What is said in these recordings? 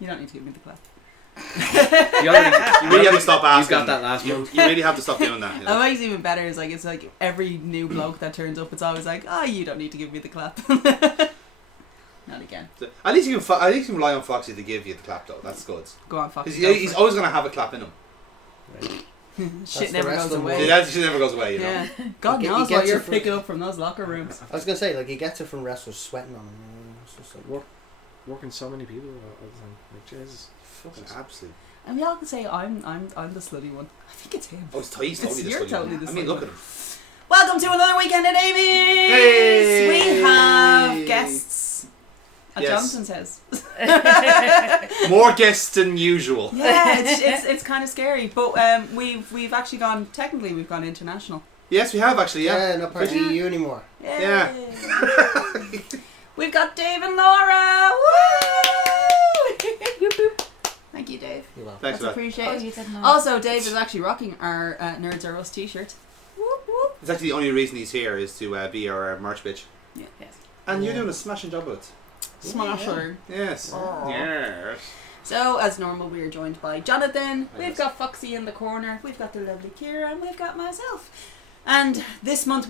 You don't need to give me the clap. You really have to stop asking. You got that last one. You really have to stop doing that. You know? What makes it even better is like it's like every new bloke that turns up, it's always like, oh, you don't need to give me the clap. Not again. At least you can rely on Foxy to give you the clap though. That's good. Go on, Foxy. Because he's always going to have a clap in him. Right. Shit never goes away. That shit never goes away, you know. Yeah. God knows what you're picking up from those locker rooms. I was gonna say, like, he gets it from wrestlers sweating on him. It's just like Working so many people all the time. Like, Jesus. Fucking absolute. And we all can say I'm the slutty one. I think it's him. Oh, he's totally the You're slutty totally one. the I mean, slutty look one. at him. Welcome to another weekend at Amy's. Hey! We have guests at Yes. Jonathan's house. More guests than usual. Yeah, it's kind of scary, but we've actually gone international. Yes, we have actually. Yeah. not part of the EU anymore. Yeah. We've got Dave and Laura. Woo! Thank you, Dave. You're welcome. Thanks That's for that. appreciated. you didn't know. Also, Dave is actually rocking our Nerds Are Us t-shirt. It's actually the only reason he's here is to be our merch bitch. Yeah. Yes. And you're doing a smashing job with it. Smasher. Yes. Yes. So, as normal, we are joined by Jonathan. Yes. We've got Foxy in the corner. We've got the lovely Kira, and we've got myself. And this month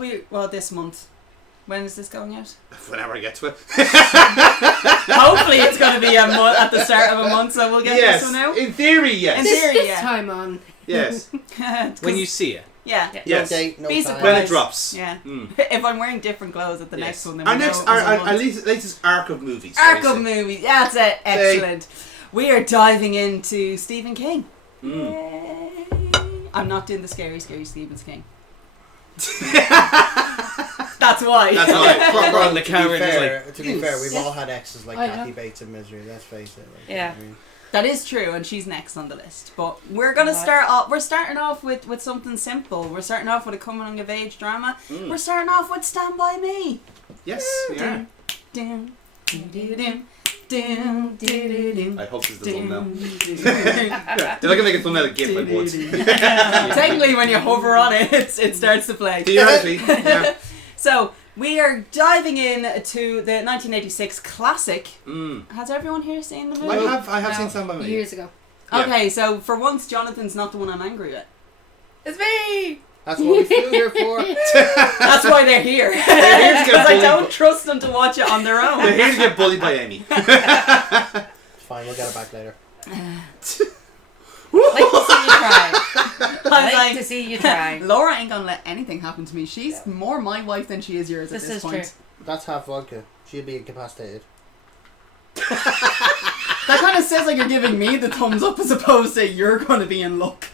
when is this going out? Whenever I get to it. Hopefully, it's going to be a month at the start of a month, so we'll get Yes. this one out. In theory, yes. In theory, This yeah. time on. Yes. When you see it. Yeah. Yes. No date, no Be time. surprised. When it drops. Yeah. Mm. If I'm wearing different clothes at the Yes. next one, then Our we next, know it was a our month. latest arc of movies. Arc shall of we say. movies. That's it. Excellent. We are diving into Stephen King. Mm. Yay. I'm not doing the scary Stephen King. That's why. That's why. Proper on the To camera, be just fair, like. to be fair, we've all had exes like I know. Kathy Bates and Misery. Let's face it. Like, Yeah. I mean, That is true, and she's next on the list. But we're gonna start off. We're starting off with something simple. We're starting off with a coming of age drama. Mm. We're starting off with Stand By Me. Yes, we are. Dum, dum, dum, dum, dum, dum, dum, I hope this is the thumbnail. dum. They're not gonna make a thumbnail a GIF like once. Technically, when you hover on it, it starts to play. Theoretically, yeah. So we are diving in to the 1986 classic. Mm. Has everyone here seen the movie? I have No, seen Stand By Me. Years ago. Yeah. Okay, so for once, Jonathan's not the one I'm angry at. It's me! that's what we flew here for. That's why they're here. They're here to get Because I bullied. don't trust them to watch it on their They're own. here to get bullied by Amy. It's fine, we'll get it back later. Like to see you try. I'm Like to see you try. Laura ain't gonna let anything happen to me. She's more my wife than she is yours at This this is point. true. That's half vodka. She'll be incapacitated. That kind of says like you're giving me the thumbs up as opposed to you're gonna be in luck.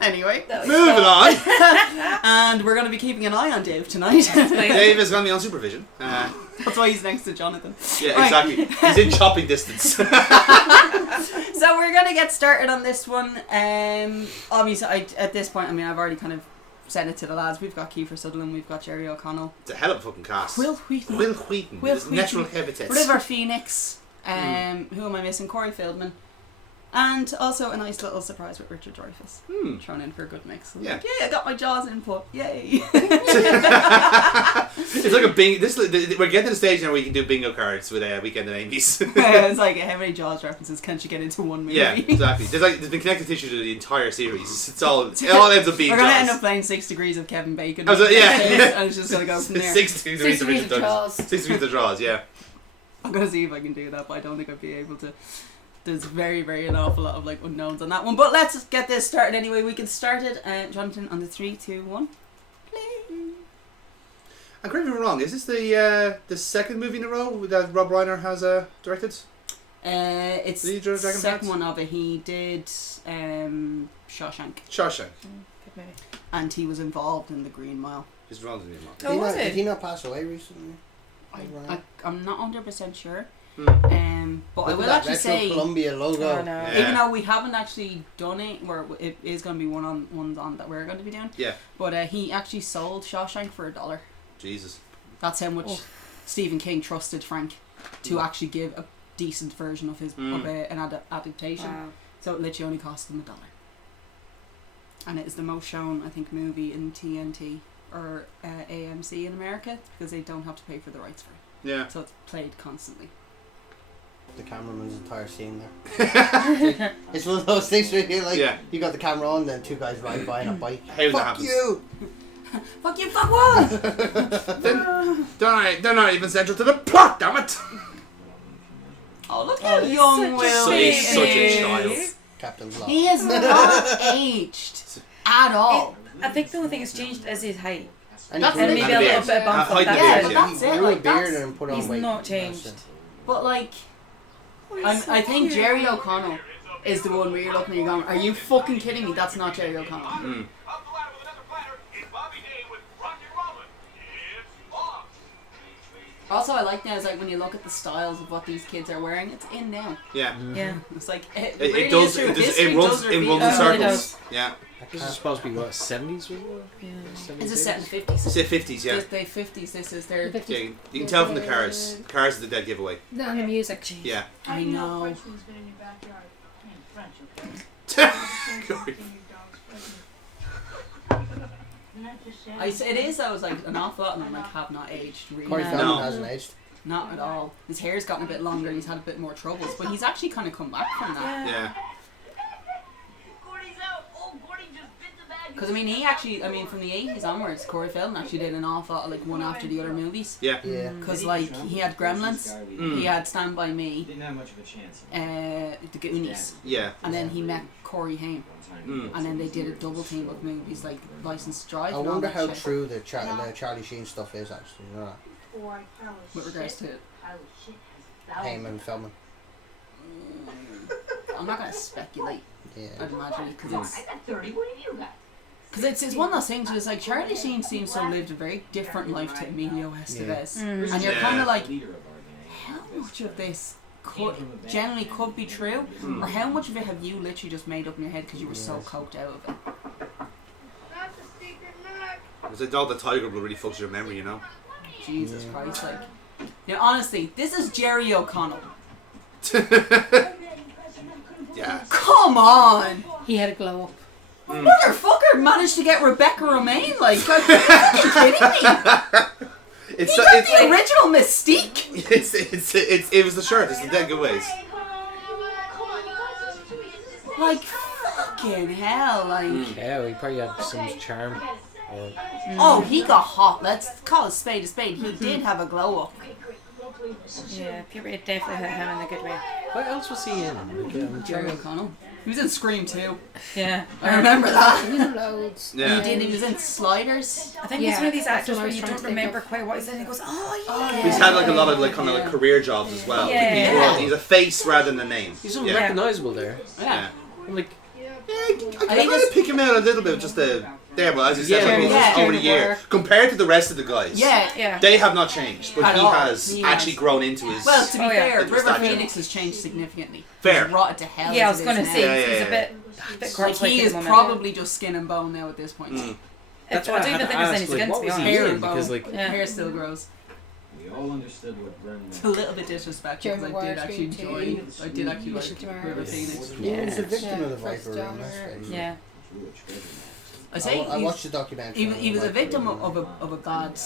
Anyway, Moving on. and we're gonna be keeping an eye on Dave tonight. Dave is going to be on supervision. That's why he's next to Jonathan. Yeah, Right. exactly. He's in chopping distance. So we're gonna get started on this one. Obviously, at this point, I mean, I've already kind of said it to the lads. We've got Kiefer Sutherland, we've got Jerry O'Connell, It's a hell of a fucking cast. Will Wheaton, Will Wheaton. Will His Wheaton. natural habitats. River Phoenix. Who am I missing? Corey Feldman. And also a nice little surprise with Richard Dreyfuss. Hmm. Thrown in for a good mix. Yeah. Like, I got my Jaws input. Yay. It's like a bingo. We're getting to the stage now where we can do bingo cards with Weekend at Amy's. It's like, how many Jaws references can she get into one movie? Yeah, exactly. There's been connective tissue to the entire series. It all ends up being We're going to Jaws. end up playing 6 Degrees of Kevin Bacon. I was like, yeah. And it's just going to go from there. 6 degrees of Richard draws. 6 degrees of draws, yeah. I'm going to see if I can do that, but I don't think I'd be able to. There's very, very an awful lot of like unknowns on that one. But let's get this started anyway. We can start it. Jonathan, on the 3, 2, 1. Play. And correct me if I'm wrong, is this the second movie in a row that Rob Reiner has directed? It's Did he draw the Dragon second Pants? one of it. He did Shawshank, Shawshank. Good movie. and he was involved in the Green Mile. He's wrong with me, man. Oh, was Did it? he not pass away recently? I'm not 100% sure. Hmm. But I Look at will that actually retro say, Columbia logo. Oh, no. Yeah. even though we haven't actually done it, where it is going to be ones on that we're going to be doing. Yeah. But he actually sold Shawshank for $1. Jesus. That's how much Oh. Stephen King trusted Frank to actually give a decent version of his of an adaptation. Wow. So it literally only cost them $1. And it is the most shown, I think, movie in TNT or AMC in America because they don't have to pay for the rights for it. Yeah. So it's played constantly. cameraman's entire scene there. It's one of those things where you're like, Yeah. you got the camera on, then two guys ride by on a bike. How that Fuck happens. you! Fuck you, fuck what? They're not even central to the plot, damn it! Oh, look how he's young such a Will So he's is. such a child. Captain's Log. He is not aged at all. I think the only thing that's changed is his height. And That's he And it. grew maybe a little bit of bump Height up. and Yeah, beard, but yeah. that's He it. grew a Like, beard that's, and put on He's weight. not changed. That's it. but like, I think Jerry O'Connell is the one where you're looking and you're going, are you fucking kidding me? That's not Jerry O'Connell. Mm. Up the ladder with another platter is Bobby Day with Rocky Rollin. It's off. Also, I like now is like when you look at the styles of what these kids are wearing, it's in now. Yeah. Yeah. It's like it, It really does. is true. It does. History It runs. does It repeat runs in itself. It really circles. Yeah. This is supposed to be what, 70s, was it? Yeah. 70s, This is set in 80s? 50s. Say 50s. Yeah. They 50s. This is their. Yeah. You can tell from the cars. The cars are the dead giveaway. And the music. Yeah. I know. Frenchman's been in your backyard. I mean, French, okay? It is. I was like an awful lot of them like have not aged really. Corey No. Feldman No. hasn't aged. Not at all. His hair's gotten a bit longer and he's had a bit more troubles, but he's actually kind of come back from that. Yeah. Gordy's out. Oh, Gordy just bit the bag. Because I mean, he actually, I mean, from the 80s onwards, Corey Feldman actually did an awful lot of like one after the other movies. Yeah. Yeah. Because like he had Gremlins, Mm. he had Stand By Me, Didn't have much of a chance. The Goonies, Yeah. and then he met Corey Haim, Mm. and then they did a double team of movies like License to Drive. I and all wonder that how shit. true the Charlie Sheen stuff is actually. You know that? With regards to it. Haim and Feldman. I'm not gonna speculate. Yeah. I'd imagine because it's. I got 30. What have you got? Because it's one of those things where it's like Charlie Sheen seems to have lived a very different life to Emilio Estevez. Mm. And you're Yeah. kind of like, Leader of our gang. how much of this generally could be true? Mm. Or how much of it have you literally just made up in your head because you were so coked out of it? It's like all the tiger blood really fucks your memory, you know. Jesus Christ, like. You know, honestly, this is Jerry O'Connell. Yeah. Come on! He had a glow up. Motherfucker managed to get Rebecca Romaine, like, are you fucking kidding me? It's He got the original Mystique! it was the shirt. It's the dead giveaways. Like, fucking hell, like. Yeah, he probably had some charm. Oh, he got hot. Let's call a spade a spade. He did have a glow up. Yeah, puberty definitely hit him in a good way. What else was he in? Jerry O'Connell. He was in Scream too. Yeah. I remember that. He's in loads. Yeah. He did. He was in Sliders. I think he's Yeah, one of these that's actors what I where was you trying don't to think remember of. quite what he's in. He goes, oh yeah. He's had like a lot of like kind of like career jobs as well. Yeah. Well, he's a face rather than a name. He's Yeah. unrecognizable there. Yeah. I'm like, I kind of pick him out a little bit, just there, but as you said, Yeah, like, yeah. over the year, compared to the rest of the guys, Yeah. Yeah. they have not changed, but At he all. has He actually has. grown into his. Well, to be Oh, yeah. fair, Into River stature. Phoenix has changed significantly. Fair. He's rotted to hell. Yeah, I as was it going to is say now. Yeah, he's yeah, a bit Like, corpse he is moment. probably just skin and bone now at this point. Mm. that's I why I don't had even to think there's any ask, like, skin, what to be was he Hair honest. in? and bone. Because, like, Yeah. Hair still grows. We all understood what Brendan It's a little bit disrespectful Jerry because I did Maguire actually Scream enjoy. too. I did actually Mission like Tomorrow. River Phoenix. Yeah. He's a victim of the First Viper John Room, let's or- face it. Yeah. threw a treasure map. I say I watched the documentary. he was a on victim Viper of a bad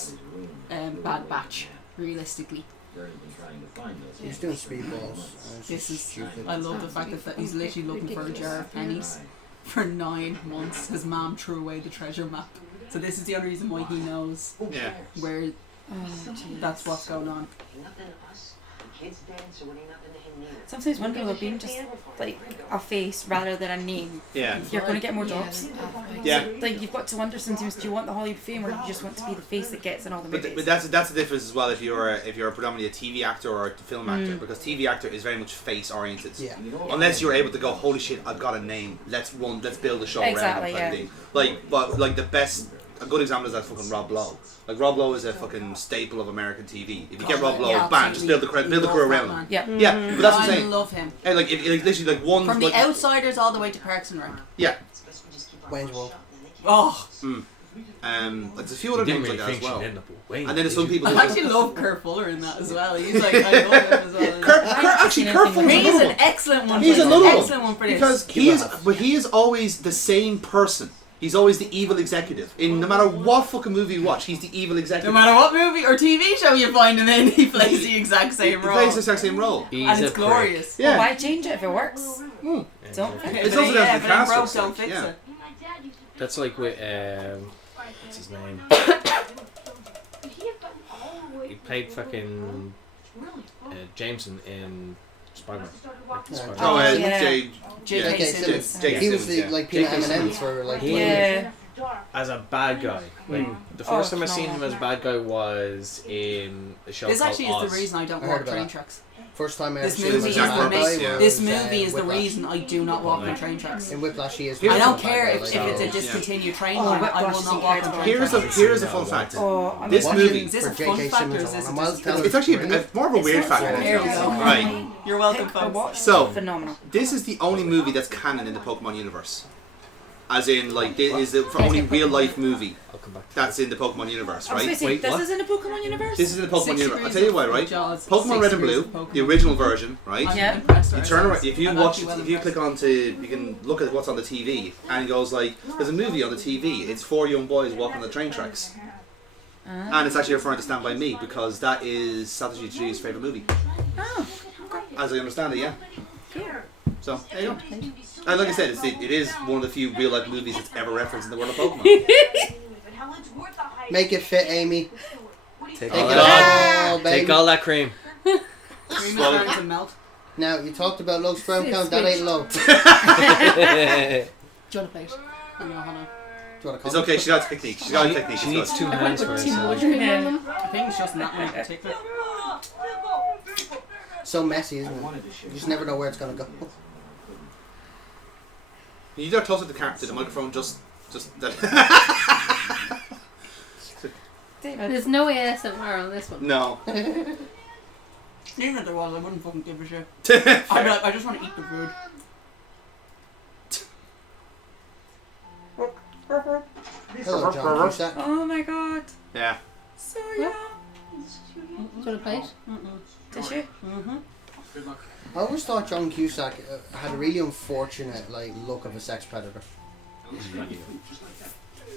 bad batch, realistically. Brendan been trying to find those. He's doing speedballs. and it's This just is stupid. I love the fact that he's literally looking for a jar of pennies for 9 months. His mom threw away the treasure map, so this is the only reason why he knows Yeah. where that's what's going on. Sometimes wonder about being just like a face rather than a name. Yeah. You're going to get more jobs. Yeah. Like you've got to wonder sometimes, do you want the Hollywood fame or do you just want to be the face that gets in all the But, movies? but that's the difference as well if you're predominantly a TV actor or a film actor, because TV actor is very much face oriented. Yeah. Unless you're able to go, holy shit, I've got a name. Let's build a show Exactly, around it. Kind of yeah. thing. Like the best. A good example is that fucking Rob Lowe. Like Rob Lowe is a fucking staple of American TV. If you get Rob Lowe, Yeah, bam, just build the crew absolutely. around him. Love yeah. Yeah, but that's what I'm I saying. love him. And like, if literally like one. From the like, Outsiders all the way to Parks and Rec. Yeah. Wayne's World. Oh, Like there's a few other didn't things really like that as think she'd well. end up with Wayne. And then there's some people. I who- actually love Kurt Fuller in that as well. He's like, I love him as well. Kurt Fuller's He's another an one. excellent one. He's for this. another one. Excellent one for this. Because he is always the same person. He's always the evil executive. In no matter what fucking movie you watch, he's the evil No executive. matter what movie or TV show you find him in, he plays the exact same He role. plays the exact same role. He's And a it's prick. glorious. Yeah. Why change it if it works? Hmm. Don't fix It's it. also down to the if it cast, broke, it's don't like, fix yeah. it. That's like with what's his name? He played fucking Jameson in Spider-Man. Oh, yeah. J. J.K. yeah, Simmons. J.K. He was Simmons, the yeah. like Peanut J.K. M&Ms Simmons. for like He- 20 years. Yeah. As a bad guy. Like the first time I seen him as a bad guy was in a show This called actually Oz. is the reason I don't I heard walk about train that. tracks. First time I ever This seen him movie as is a Jack bad Purpose, guy yeah. This was, movie is the Whiplash. reason I do not walk on train tracks. In Whiplash, he is. I I don't the bad care guy, if like, it's a yeah. discontinued train Oh, line, I Whiplash will is not walk on train Here's tracks. a fun fact. Oh, I mean, This What? movie, Is this a For fun J.K. fact or Simmons is this on. a I'll just... tell it's actually Brilliant. more of a it's weird not fact. so There you weird. go. Right. You're welcome, Pick or folks. watch. So- Phenomenal. This is the only movie that's canon in the Pokemon universe. As in, like, this is the only real life movie I'll come back to that's in the Pokemon universe, I was right? gonna say, Wait, this what? is in the Pokemon universe? This is in the Pokemon 6 universe. I'll degrees tell you why, of right? Jaws, Pokemon 6 Red and degrees Blue, of Pokemon. the original version, right? I'm Yeah. impressed You with turn around, ourselves. if you I'm watch, actually well if you impressed. click onto, you can look at what's on the TV, and it goes like, there's a movie on the TV. It's 4 young boys walking on the train tracks, and it's actually referring to Stand By Me because that is Satoshi Chi's favorite movie, Oh, as I understand it. Yeah. So there you go. And like I said, it is one of the few real life movies that's ever referenced in the world of Pokemon. Make it fit, Amy. Take Take all it that. all, baby. Take all that cream. Cream is starting to melt. Now, you talked about low sperm Six count. That speech. ain't low. Do you want to play it? I know, Hannah. Do you want It's okay. She's got a technique. She's got a technique. She She's needs good. 2 hands for Team herself. Woodring on them. I think it's just that one in particular. So messy, isn't I it? wanted to share You just never know where it's gonna go. You dare toss it to the microphone, just that. David. There's no ASMR on this one. No. Even if there was, I wouldn't fucking give a shit. Fair. I'd be like, I just want to eat the food. Hello, John Cusack. Oh my god. Yeah. So young. Do you want to play it? Did you? Mm-hmm. I always thought John Cusack had a really unfortunate like look of a sex predator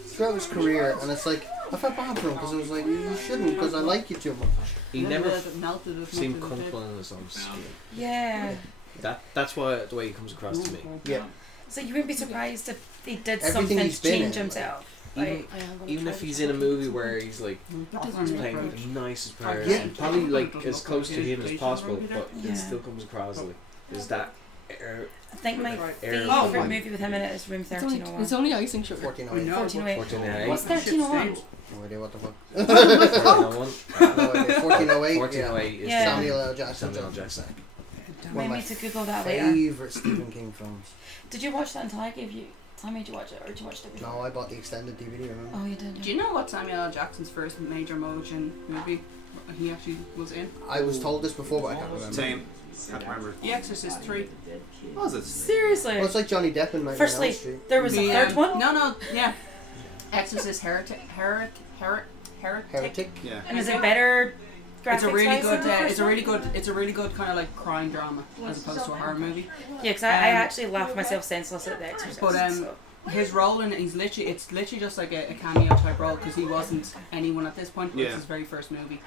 throughout his career, and it's like I felt bad for him because I was like, you shouldn't, because I like you too much. He never melted as seemed much as it did. comfortable in his own skin. Yeah. That's why the way he comes across to me. Yeah. So you wouldn't be surprised if he did Everything something he's to been change in, himself. Even, Like, I am gonna even try if to he's find in a it. movie where he's like playing with the nicest person, Yeah. probably like as close to him as possible, but Yeah. it still comes across like there's that air. I think my Air- Oh, favourite my- movie with him in it is Room It's only, 1301. it's only icing sugar. 1408. No. 1408. 1408. What's 1301? No idea what the fuck. 1401. No idea. 1408. 1408 is Yeah. Samuel L. Jackson. Samuel L. Jackson. One Made of my me to Google that later. favourite Stephen King films. Did you watch that until I gave you? I made you watch it, or did you watch it before? No, I bought the extended DVD. Remember? Oh, you did. Do you know what Samuel L. Jackson's first major motion movie he actually was in? I was told this before, but I can't remember. Same. Can't remember. The Exorcist 3. What was it? Seriously. Well, it's like Johnny Depp in Nightmare on Firstly, Elm Street. there was a The, third one, No, yeah. Exorcist Heretic. Heretic. Yeah. and is it better? It's a really graphics-wise good. than the first It's a really good kind of like crime drama as opposed to a horror movie. one? Yeah, because I Um, actually laughed myself senseless at The Exorcist. But, so. His role in it, it's literally just like a cameo type role because he wasn't anyone at this point. It was Yeah. his very first movie,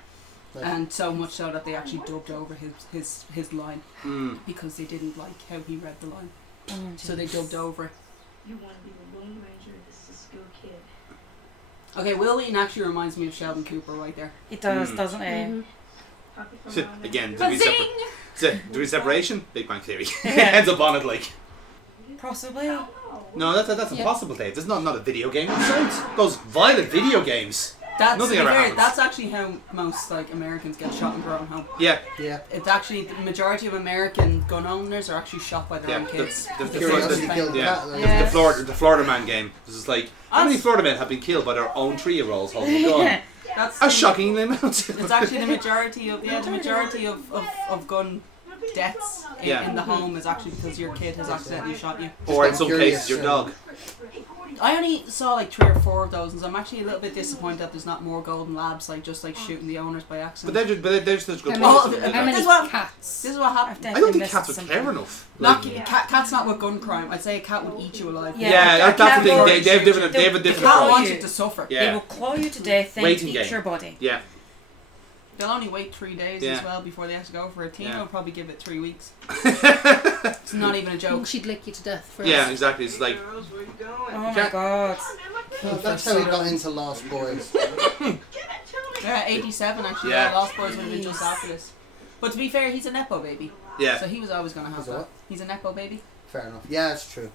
Nice. and so much so that they actually dubbed over his line Mm. because they didn't like how he read the line, Oh, so they jeez. dubbed over it. You want to be the Lone Ranger, this is a school kid. Okay, Will Wheaton actually reminds me of Sheldon Cooper right there. It does, Mm. doesn't it? Mhm. Copy from Mom and Again, Dad. degree separation. Big Bang Theory. Yeah. Ends up on it like. Possibly. No, that's Yeah. impossible, Dave. There's not a video game. Those violent video games. That's Nothing ever fair, happens. that's actually how most like Americans get shot and brought home. Yeah. Yeah. It's actually the majority of American gun owners are actually shot by their Yeah. own kids. The Because Curiosity they're killed the Yeah. cat. Yeah. The Florida Man game. This is like how many Florida men have been killed by their own 3-year-olds holding a gun? That's A shocking amount. It's actually the majority of gun deaths Yeah. in the home is actually because your kid has accidentally shot you. Or in I'm some curious, cases your dog. I only saw like 3 or 4 of those, and so I'm actually a little bit disappointed that there's not more golden labs, like just like shooting the owners by But accident. they're just good How players. many- How many This is what- cats? This is what happened. I don't think cats would care enough. Not Like, cat's not with gun crime. I'd say a cat would eat you alive. yeah, that's the thing. They have a The different cat approach. wants you to suffer. They Yeah, will claw you to death, then Waiting eat game. your body. yeah. They'll only wait 3 days Yeah. as well before they have to go for it. Tina Yeah. will probably give it 3 weeks. It's not even a joke. She'd lick you to death first. Yeah, exactly. It's like Oh my god. Well, that's how we got into Lost Boys. Yeah, 87 actually. Yeah. Lost Boys would have been just after this. But to be fair, he's a Nepo baby. yeah. So he was always going to have He's a that. what? He's a Nepo baby. Fair enough. Yeah, it's true.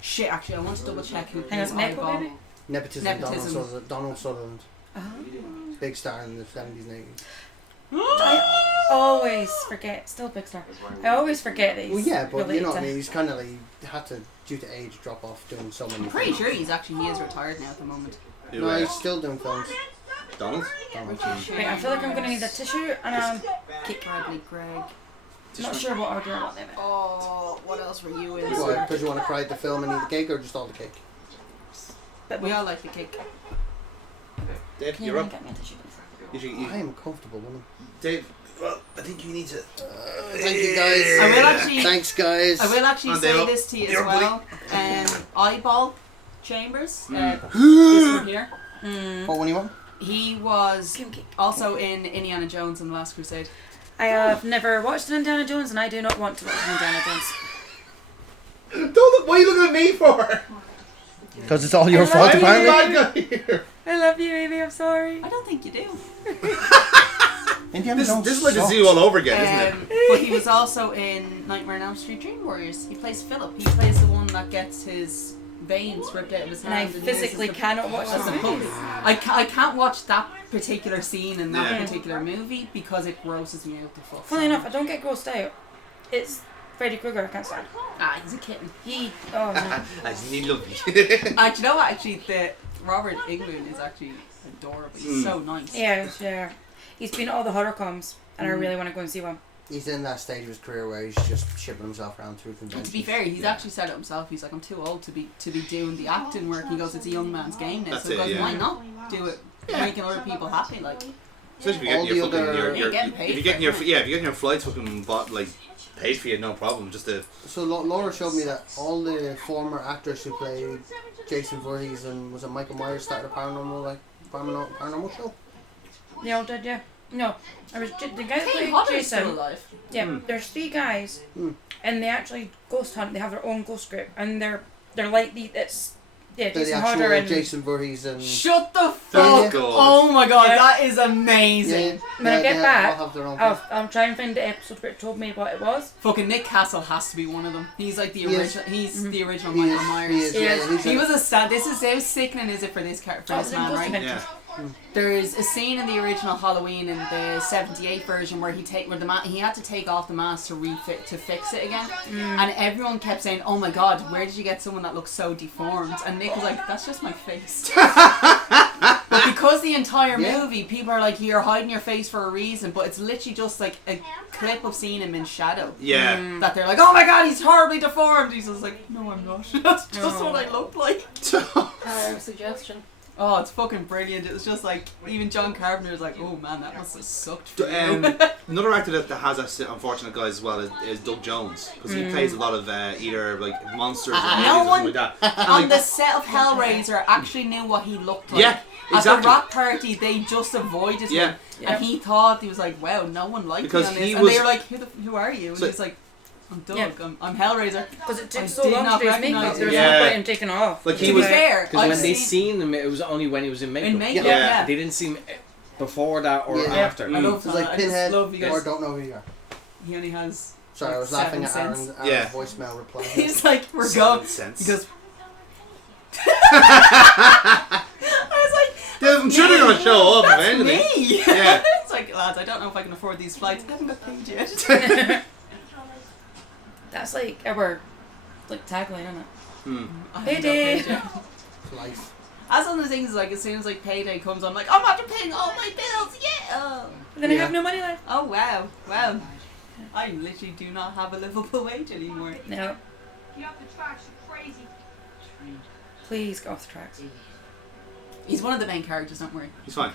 Shit, actually, I want to double check who Hang on, plays Nepo Eyeball. baby? Nepotism. Nepotism. Donald Sutherland. Oh. Big star in the 70s and 80s. I always forget, still big star. I always forget that he's Well, yeah, but you related know what to- I mean. He's kind of like had to, due to age, drop off doing so many. I'm pretty things. sure he is retired now at the moment. No, he's still doing films. Donald? Donald. Wait, I feel like I'm going to need a tissue and I'm Bradley Gregg. not sure what order I want them in. Oh, what else were you in? Because you want to cry at the film and eat the cake, or just all the cake? But we all like the cake. Dave, Can you you're go and up. get me a tissue? please? I am comfortable with him. Dave, well, I think you need to. Thank you guys. I will actually. Thanks, guys. I will actually On, say Dale. this to you You're as well. Eyeball Chambers. This Mm. one here. What one you want? He was also in Indiana Jones and the Last Crusade. I have never watched an Indiana Jones and I do not want to watch an Indiana Jones. Don't look. What are you looking at me for? Because it's all your I fault, love you. apparently. Bad guy here. I love you, Amy, I'm sorry. I don't think you do. Indiana This, Jones this is like a sucks. zoo all over again, isn't it? But he was also in Nightmare on Elm Street Dream Warriors. He plays Philip. He plays the one that gets his veins ripped out of his And I hand. and uses physically the- cannot watch That's this the movie. puppet. I can't watch that particular scene in that Yeah. particular movie because it grosses me out the fuck. Funnily so enough, I don't get grossed out. It's Freddy Krueger I can't stand. Ah, he's a kitten. Oh no. That's neat, lovely. Do you know what? Actually, the Robert Englund is actually adorable. He's so nice. Yeah. He's been at all the horror coms and I really want to go and see one. He's in that stage of his career where he's just shipping himself around through And conventions. to be fair, he's actually said it himself. He's like, I'm too old to be doing the acting work. He goes, it's a young man's game now. That's So he it, goes, yeah. why not do it? Making other people happy, like. Especially if you're All getting your the fucking other- your You're getting if paid you're getting for your it. if you're getting your flights fucking bought like paid for you, no problem. Just to So Laura showed me that all the former actors who played Jason Voorhees and was it Michael Myers started a paranormal show. They all did, yeah. No, I was the guy that Kate played Hodder's still Jason. alive. Yeah, there's 3 guys, Hmm. and they actually ghost hunt. They have their own ghost group, and they're like They're the Jason actual Hodder and Jason Voorhees and Shut the Oh, fuck! God. Oh my god, Yeah. that is amazing. When I get they back, all have their own I'll try and find the episode where it told me what it was. Fucking Nick Castle has to be one of them. He's like the He is. original. He's the original He Michael is, Myers. he is, yeah, he's He a- was a star. This is how sickening is it for this character, for Oh, this it's in man, Ghost right? Adventures. yeah. There's a scene in the original Halloween in the '78 version where he had to take off the mask to fix it again, and everyone kept saying, "Oh my god, where did you get someone that looks so deformed?" And Nick was like, "That's just my face." But because the entire Yeah. movie, people are like, "You're hiding your face for a reason," but it's literally just like a clip of seeing him in shadow. Yeah. That they're like, "Oh my god, he's horribly deformed." He's just like, "No, I'm not. That's just what I look like." Suggestion. Oh, it's fucking brilliant. It was just like, even John Carpenter was like, "Oh man, that must have sucked for you." Another actor that has that unfortunate guys as well is Doug Jones because he plays a lot of either like monsters or No aliens or one something like that. And, on like, the set of Hellraiser actually knew what he looked like. Yeah, At the exactly. rock party, they just avoided Yeah. him. And he thought, he was like, wow, no one liked Because me on he this. And they was- were like, who are you? And So- he's like, I'm Doug, Yeah. I'm Hellraiser. Because it took I so did long not to do his makeup. recognise There was him. no Yeah. point in taking it off. Like, he To was- be fair, Because I've when they seen seen him, it was only when he was in makeup. in makeup, Yeah. yeah. They didn't see him before that or Yeah. after. I love It's that. like I just Pinhead love you or guys. don't know who you are. He only has. Sorry, I was 7 laughing at cents. Aaron's Yeah. voicemail reply. He's like, we're 7 going. cents. He goes. I was like, I'm sure they're gonna show up that's eventually. me. Yeah. It's like, lads, I don't know if I can afford these flights. I haven't got paid yet. That's like our tagline, isn't it? I haven't got Payday. paid yet. Life. That's one of the things, like, as soon as like payday comes, I'm like, I'm after paying all my bills, yeah. Oh, We're gonna Yeah. have no money left. oh wow, wow. I literally do not have a livable wage anymore. No. Get off the tracks, you're crazy. Please get off the tracks. He's one of the main characters, don't worry. He's fine.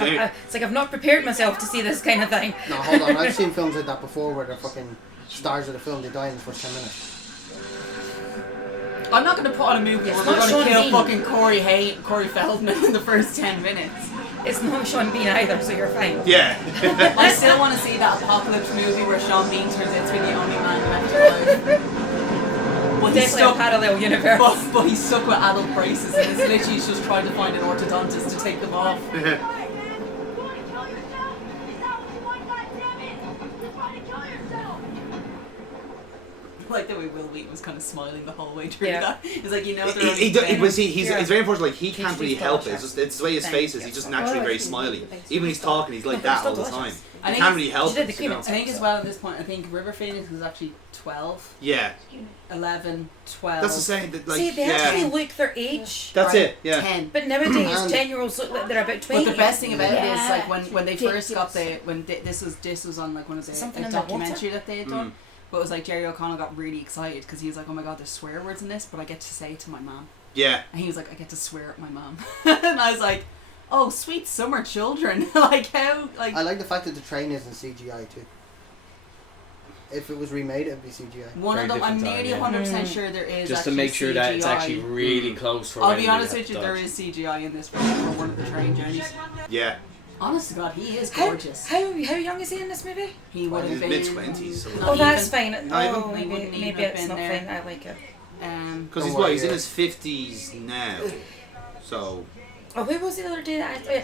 It's like I've not prepared myself to see this kind of thing. No, hold on. I've seen films like that before where the fucking stars of the film, they die in the first 10 minutes. I'm not going to put on a movie where It's we're not going to Sean kill Bean. fucking Corey Feldman in the first 10 minutes. It's not Sean Bean either, so you're fine. Yeah. I still want to see that apocalypse movie where Sean Bean turns into the only man left alive. But he's Definitely a stuck, parallel universe. but he's stuck with adult braces and it's literally he's just trying to find an orthodontist to take them off. Like the way Will Wheaton was kind of smiling the whole way through Yeah. that. He's like, they're He's very unfortunate. Like he can't really help it. It's the way his face is. He's just naturally very smiley. Even when he's talking, he's like that all the time. I He think can't really help she did it. the You know? I think as well at this point, I think River Phoenix was actually 12, Yeah, 11, 12. that's the same. Like, See, they yeah, actually look their age. that's right, it. Yeah, 10. But nowadays, And- 10-year-olds look like they're about 20. But the best thing about it is Yeah. like when they first got Ridiculous. this was on like one of the Something a in the documentary that they had done. Mm. But it was like Jerry O'Connell got really excited because he was like, oh my god, there's swear words in this, but I get to say it to my mom. yeah. And he was like, I get to swear at my mom. And I was like, oh, sweet summer children. Like how like I like the fact that the train isn't CGI too. If it was remade, it'd be CGI. one Very of them. I'm different nearly time, 100% sure there is. Just to actually make sure that it's CGI. actually really close for I'll when be they honest have with you, to there dodge. is CGI in this film for one of the train journeys. Yeah. Honest to God, he is How gorgeous. young is he in this movie? He would have He's been mid-twenties, so- not Oh, that's even. fine. Not Oh, even? He wouldn't maybe even have it's been not there. fine. I like it. Because he's Don't what? He's in worry, his 50s now. So Oh, who was the other day that I...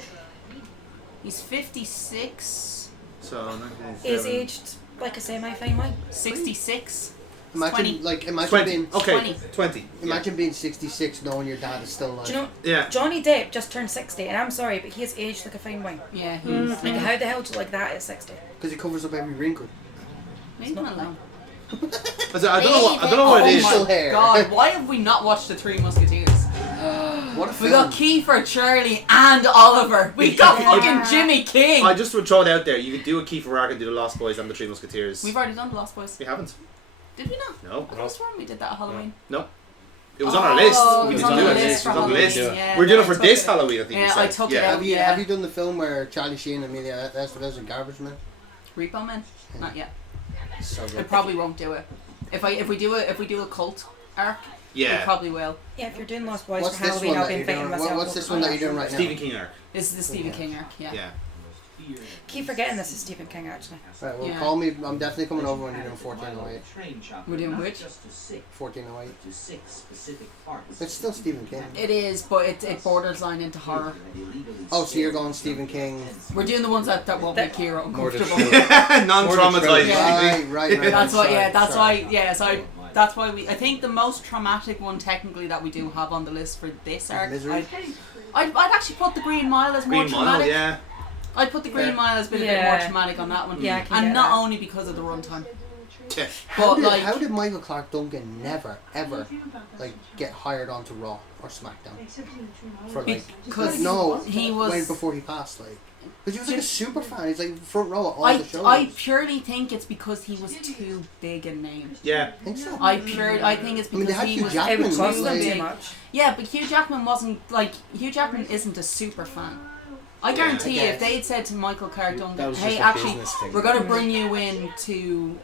He's 56, so 1987. Is aged like a semi-fine wine. 66. Imagine 20. imagine 20. being Okay, 20. 20. imagine being 66 knowing your dad is still alive. Do you know, Yeah. Johnny Depp just turned 60, and I'm sorry, but he has aged like a fine wine. Yeah, he's Like, how the hell do you like that at 60? Because he covers up every wrinkle. leave him alone. I don't know what it is. Facial Oh hair. my God, why have we not watched The Three Musketeers? What a We film. got Kiefer, Charlie, and Oliver. We got fucking Jimmy King. I just would throw it out there. You could do a Kiefer Rack and do the Lost Boys and the Three Musketeers. We've already done The Lost Boys. We haven't. Did we not? No. I was sworn we did that at Halloween. No. It was on our list. Oh, We it was didn't on do the it. list It was for on the Halloween. list. Yeah, We're doing it no, for I this took it. Halloween, I think. Yeah, you said. I took it out. Have you done the film where Charlie Sheen and Amelia Estevez and Garbage Man? Repo Man? Not yet. So I good. probably won't do it. If we do a cult arc, we Yeah. probably will. Yeah, if you're doing Lost Boys What's for this Halloween, one I'll that be you're inviting doing? myself. What's this one that you're doing right now? Stephen King arc. This is the Stephen King arc. Yeah. Yeah. Keep forgetting this is Stephen King, actually. Right, well, Yeah. call me. I'm definitely coming over when you're doing 1408. We're doing which? 1408. To six specific parts. It's still Stephen King. It is, but it borders line into horror. Oh, so you're going Stephen King. We're doing the ones that won't make Kira More the uncomfortable. Non-traumatized. Yeah. Right. That's why. Yeah, that's sorry. why. Yeah, so that's why we. I think the most traumatic one technically that we do have on the list for this arc. Misery? I'd actually put the Green Mile as more Green Mile, traumatic. yeah. I'd put the Green Fair. Mile as a bit Yeah. more traumatic on that one. Yeah, I can and get not that. only because of the runtime. Yeah. How But did, like, how did Michael Clark Duncan never, ever, like, get hired onto Raw or SmackDown? For, like, because no, he was. when before he passed, like. Because he was like a super fan. He's like front row at all I the shows. I purely think it's because he was too big a name. Yeah. I think so. I think it's I mean, because they had he Hugh was. It Jackman. would cost them like- too big. much. Yeah, but Hugh Jackman wasn't like Hugh Jackman isn't a super fan. I guarantee I you, if guess. they'd said to Michael Clark That Duncan, was "Hey, just a actually, business thing. we're gonna bring you in to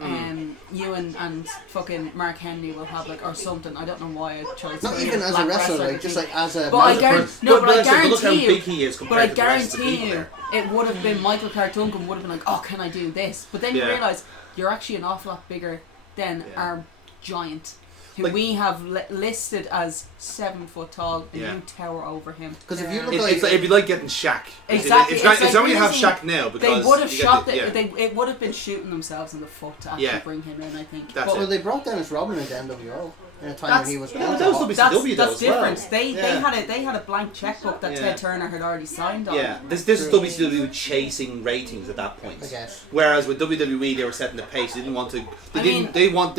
you and fucking Mark Henry will have like or something." I don't know why I chose. Not to even as a black wrestler, wrestler, like just like as a. But I as a guarantee, person. no, but I look how guarantee big you. he is But compared I to the rest of the guarantee people you, there. it would have been Michael Clark Duncan would have been like, "Oh, can I do this?" But then you Yeah. realise you're actually an awful lot bigger than Yeah. our giant, who Like- we have listed as 7 foot tall, and Yeah. you tower over him. Because if you look It's like, it'd be like getting Shaq. Exactly, It's not it's like really have losing- Shaq now because They would have you get shot the- yeah. it would have been shooting themselves in the foot to actually Yeah. bring him in. I think. That's But well, they brought Dennis Rodman into NWO in a time That's- when he was. Yeah, going but to that was Hawk. WCW though that's as well. different. They Yeah. had a blank checkbook that Yeah. Ted Turner had already signed on. Yeah, this is WCW chasing ratings at that point. I guess. Whereas with WWE, they were setting the pace. They didn't want to. They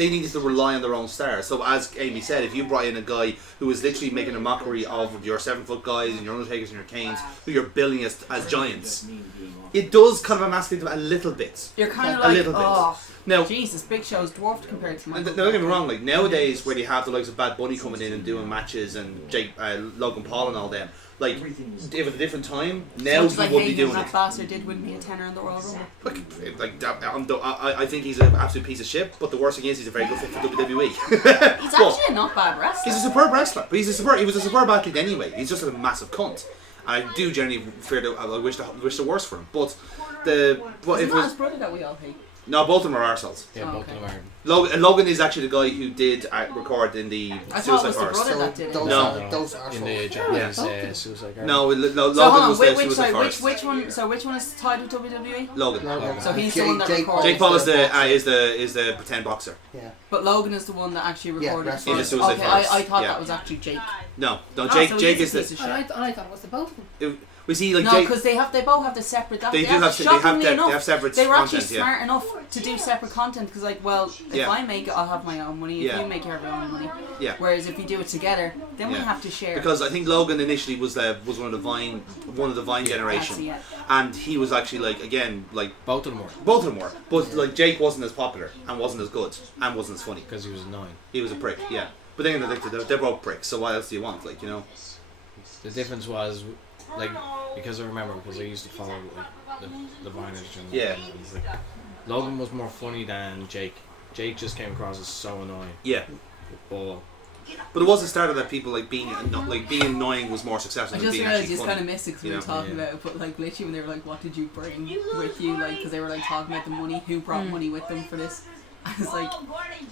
needed to rely on their own stars. So as Amy said, if you brought in a guy who was literally making a mockery of your 7 foot guys and your Undertakers and your Kanes, who you're billing as giants, it does kind of emasculate them a little bit. You're kind of A like, little bit. oh, Now, Jesus, Big Show's dwarfed compared to and Michael. don't get me wrong, like nowadays where you have the likes of Bad Bunny coming in and doing matches and Logan Paul and all them, like if at a different time, now So he would be doing that it. bastard did win me a tenner in the Royal Rumble. I think he's an absolute piece of shit, but the worst thing is he's a very good fit for WWE. He's actually a not bad wrestler. He's a superb wrestler, but he was a superb athlete anyway. He's just a massive cunt. And I do generally I wish the worst for him. But Isn't if that it was, his brother that we all hate? no, both of them are arseholes. Yeah, Oh, both okay. of them are. Logan is actually the guy who did record in the I thought it Suicide was the Forest. brother So that did it. those No. are those are In the so. Japanese Yeah. Suicide Guard. No, So hold Logan on, was the which Suicide Forest. one? So which one is tied with WWE? Logan. So he's the one that Jake recorded. Jake Paul is boxer. the pretend boxer. Yeah. But Logan is the one that actually Yeah, recorded. wrestling. first. In the Suicide Okay, Forest. I thought Yeah. that was actually Jake. No, Oh, Jake so Jake he is a piece the. of shit. And I thought it was the both of them. We see like No, Jake. because they both have the separate. They have shockingly enough, separate they were actually content. Yeah. smart enough to do separate content because, like, well, if Yeah. I make it, I'll have my own money. If Yeah. you make it, you have your own money. Yeah. Whereas if we do it together, then we Yeah. have to share. Because I think Logan initially was one of the Vine generation, That's it. and he was actually like Both of them were. both of them were, but like Jake wasn't as popular and wasn't as good and wasn't as funny. Because he was annoying. He was a prick, yeah. But then they're both pricks. So what else do you want? Like, you know. The difference was, like, because I used to follow like, the Viners and Yeah. and it was like, Logan was more funny than Jake. Jake just came across as so annoying. Yeah. But But it was the start of that people being annoying was more successful I than just being realised actually you funny. kind of missed it because we You were know? talking Yeah. about it, but like literally when they were like, what did you bring with you? Like, because they were like talking about the money, who brought money with them for this. I was like,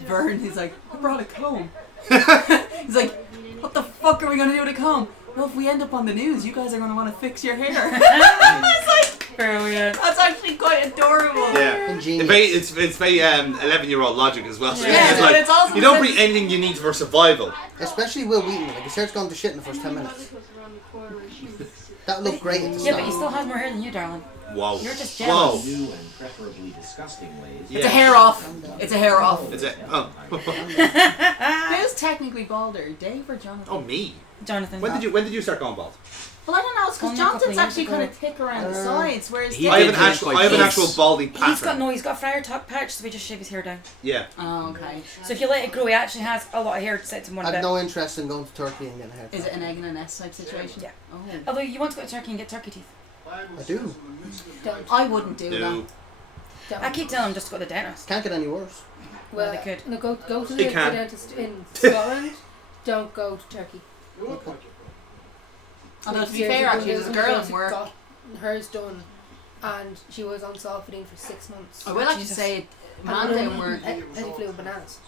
Vern, he's like, I brought a comb. He's like, what the fuck are we going to do with a comb? Well, if we end up on the news, you guys are going to want to fix your hair. I was like, Brilliant. that's actually quite adorable. Yeah. Ingenious. It's very 11-year-old logic as well. So Yeah, it's but like, it's also you don't because- bring anything you need for survival. Especially Will Wheaton. Like he starts going to shit in the first 10 minutes. That looked great at the Yeah, start. but he still has more hair than you, darling. Whoa. You're just Whoa. jealous. New and preferably disgusting ways. Yeah. It's a hair off. It's a hair off. It's it. Oh. Who's technically balder, Dave or Jonathan? Oh, me. Jonathan. When did you start going bald? Well, I don't know. It's because Only a couple Jonathan's of actually years kind ago. of thick around the sides, whereas He Dave... I did have an actual balding pattern. He's got a friar top patch, so we just shave his hair down. Yeah. Oh, okay. So if you let it grow, he actually has a lot of hair set in one I bit. have no interest in going to Turkey and getting a haircut. Is it an egg and an S type situation? Yeah. Oh. Although you want to go to Turkey and get turkey teeth. I do. Don't. I wouldn't do No. Don't. I keep telling him just to go to the dentist. Can't get any worse. Well, they could. No, go to They the can. dentist in Scotland. Don't go to Turkey. Okay. Although to be Seriously, fair, actually, there's there's a girl in who work. got hers done, and she was on sulfidine for 6 months. I will actually Jesus. say And Amanda in work. Petty flu and bananas.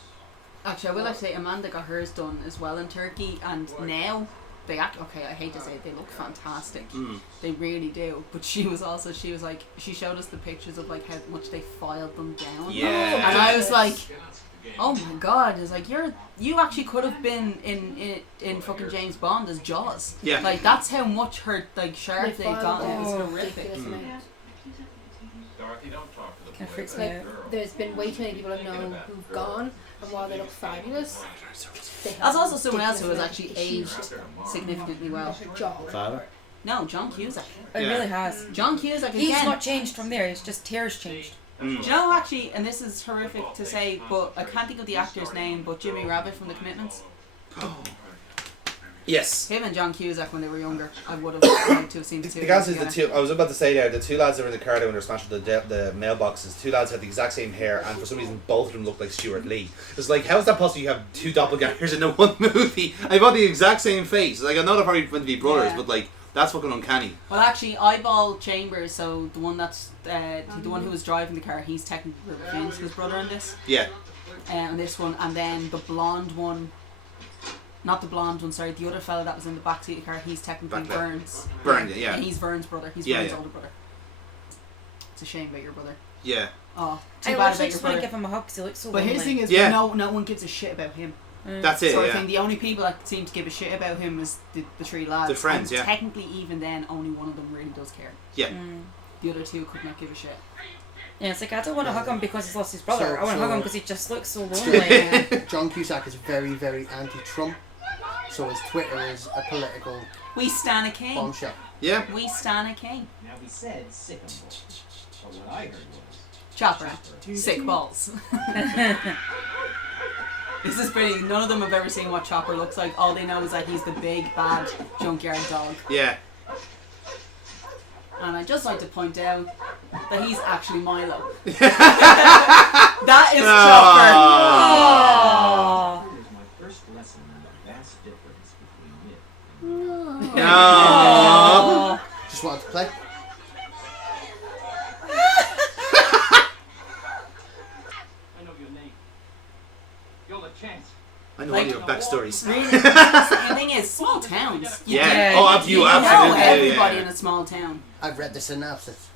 Actually, I will actually say Amanda got hers done as well in Turkey, and now they act. Okay, I hate to say it, they look fantastic. They really do. But she was like, she showed us the pictures of like how much they filed them down. Yeah. And I was like, oh my god! It's like you actually could have been in fucking James Bond as Jaws. Yeah. Like that's how much her like sharp They they got. filed It was them horrific. ridiculous amount. Dorothy, don't talk to the Kinda boy freaks about me the out. girl. There's been way too many people I know who've gone, and while they look fabulous, they have That's also someone else who has ridiculous actually aged significantly well. her jaw. Father? No, John Cusack. It Yeah. really has. John Cusack He's again. not changed from there. It's just tears changed. Do you know actually, and this is horrific to say, but I can't think of the actor's name, but Jimmy Rabbit from The Commitments. Yes. Him and John Cusack when they were younger, I would have liked to have seen the two. The guys is together. the two. I was about to say there. The two lads that were in the car there when they were smashing the mailboxes. Two lads had the exact same hair, and for some reason both of them looked like Stuart Lee. It's like, how is that possible? You have two doppelgangers in the one movie. I've got the exact same face. Like I know they're probably meant to be brothers, Yeah. but like that's fucking uncanny. Well, actually, Eyeball Chambers, so the one that's the one who was driving the car, he's technically Vince's brother in this. Yeah. And this one, and then the blonde one. Not the blonde one, sorry. The other fella that was in the backseat of the car, he's technically Back there. Vern's. Burned it. Yeah. He's Vern's brother. He's Yeah, Vern's yeah. older brother. It's a shame about your brother. Yeah. Oh, I too bad literally about your just want to brother. give him a hug because he looks so But lonely. here's the thing is, Yeah. no one gives a shit about him. That's it. Sort of Yeah. thing. The only people that seem to give a shit about him is the three lads. The friends, and yeah. Technically, even then, only one of them really does care. Yeah. The other two could not give a shit. Yeah, it's like I don't want to hug him because he's lost his brother. So- I want to so- hug him because he just looks so lonely. John Cusack is very, very anti-Trump, so his Twitter is a political We stan a king. bombshell. Yeah. We stan a king. Now he said sycamore, but what I heard was Chopper. Sick balls. This is pretty. None of them have ever seen what Chopper looks like. All they know is that he's the big, bad junkyard dog. Yeah. And I'd just like to point out that he's actually Milo. That is Chopper. Oh. Here's my first lesson in the vast difference between it and No. Just wanted to play. I know your name. You're the chance. I know all your backstories. Really, the thing is, small towns. Yeah. Yeah. Oh, You you know absolutely. everybody Yeah. in a small town. I've read the synopsis.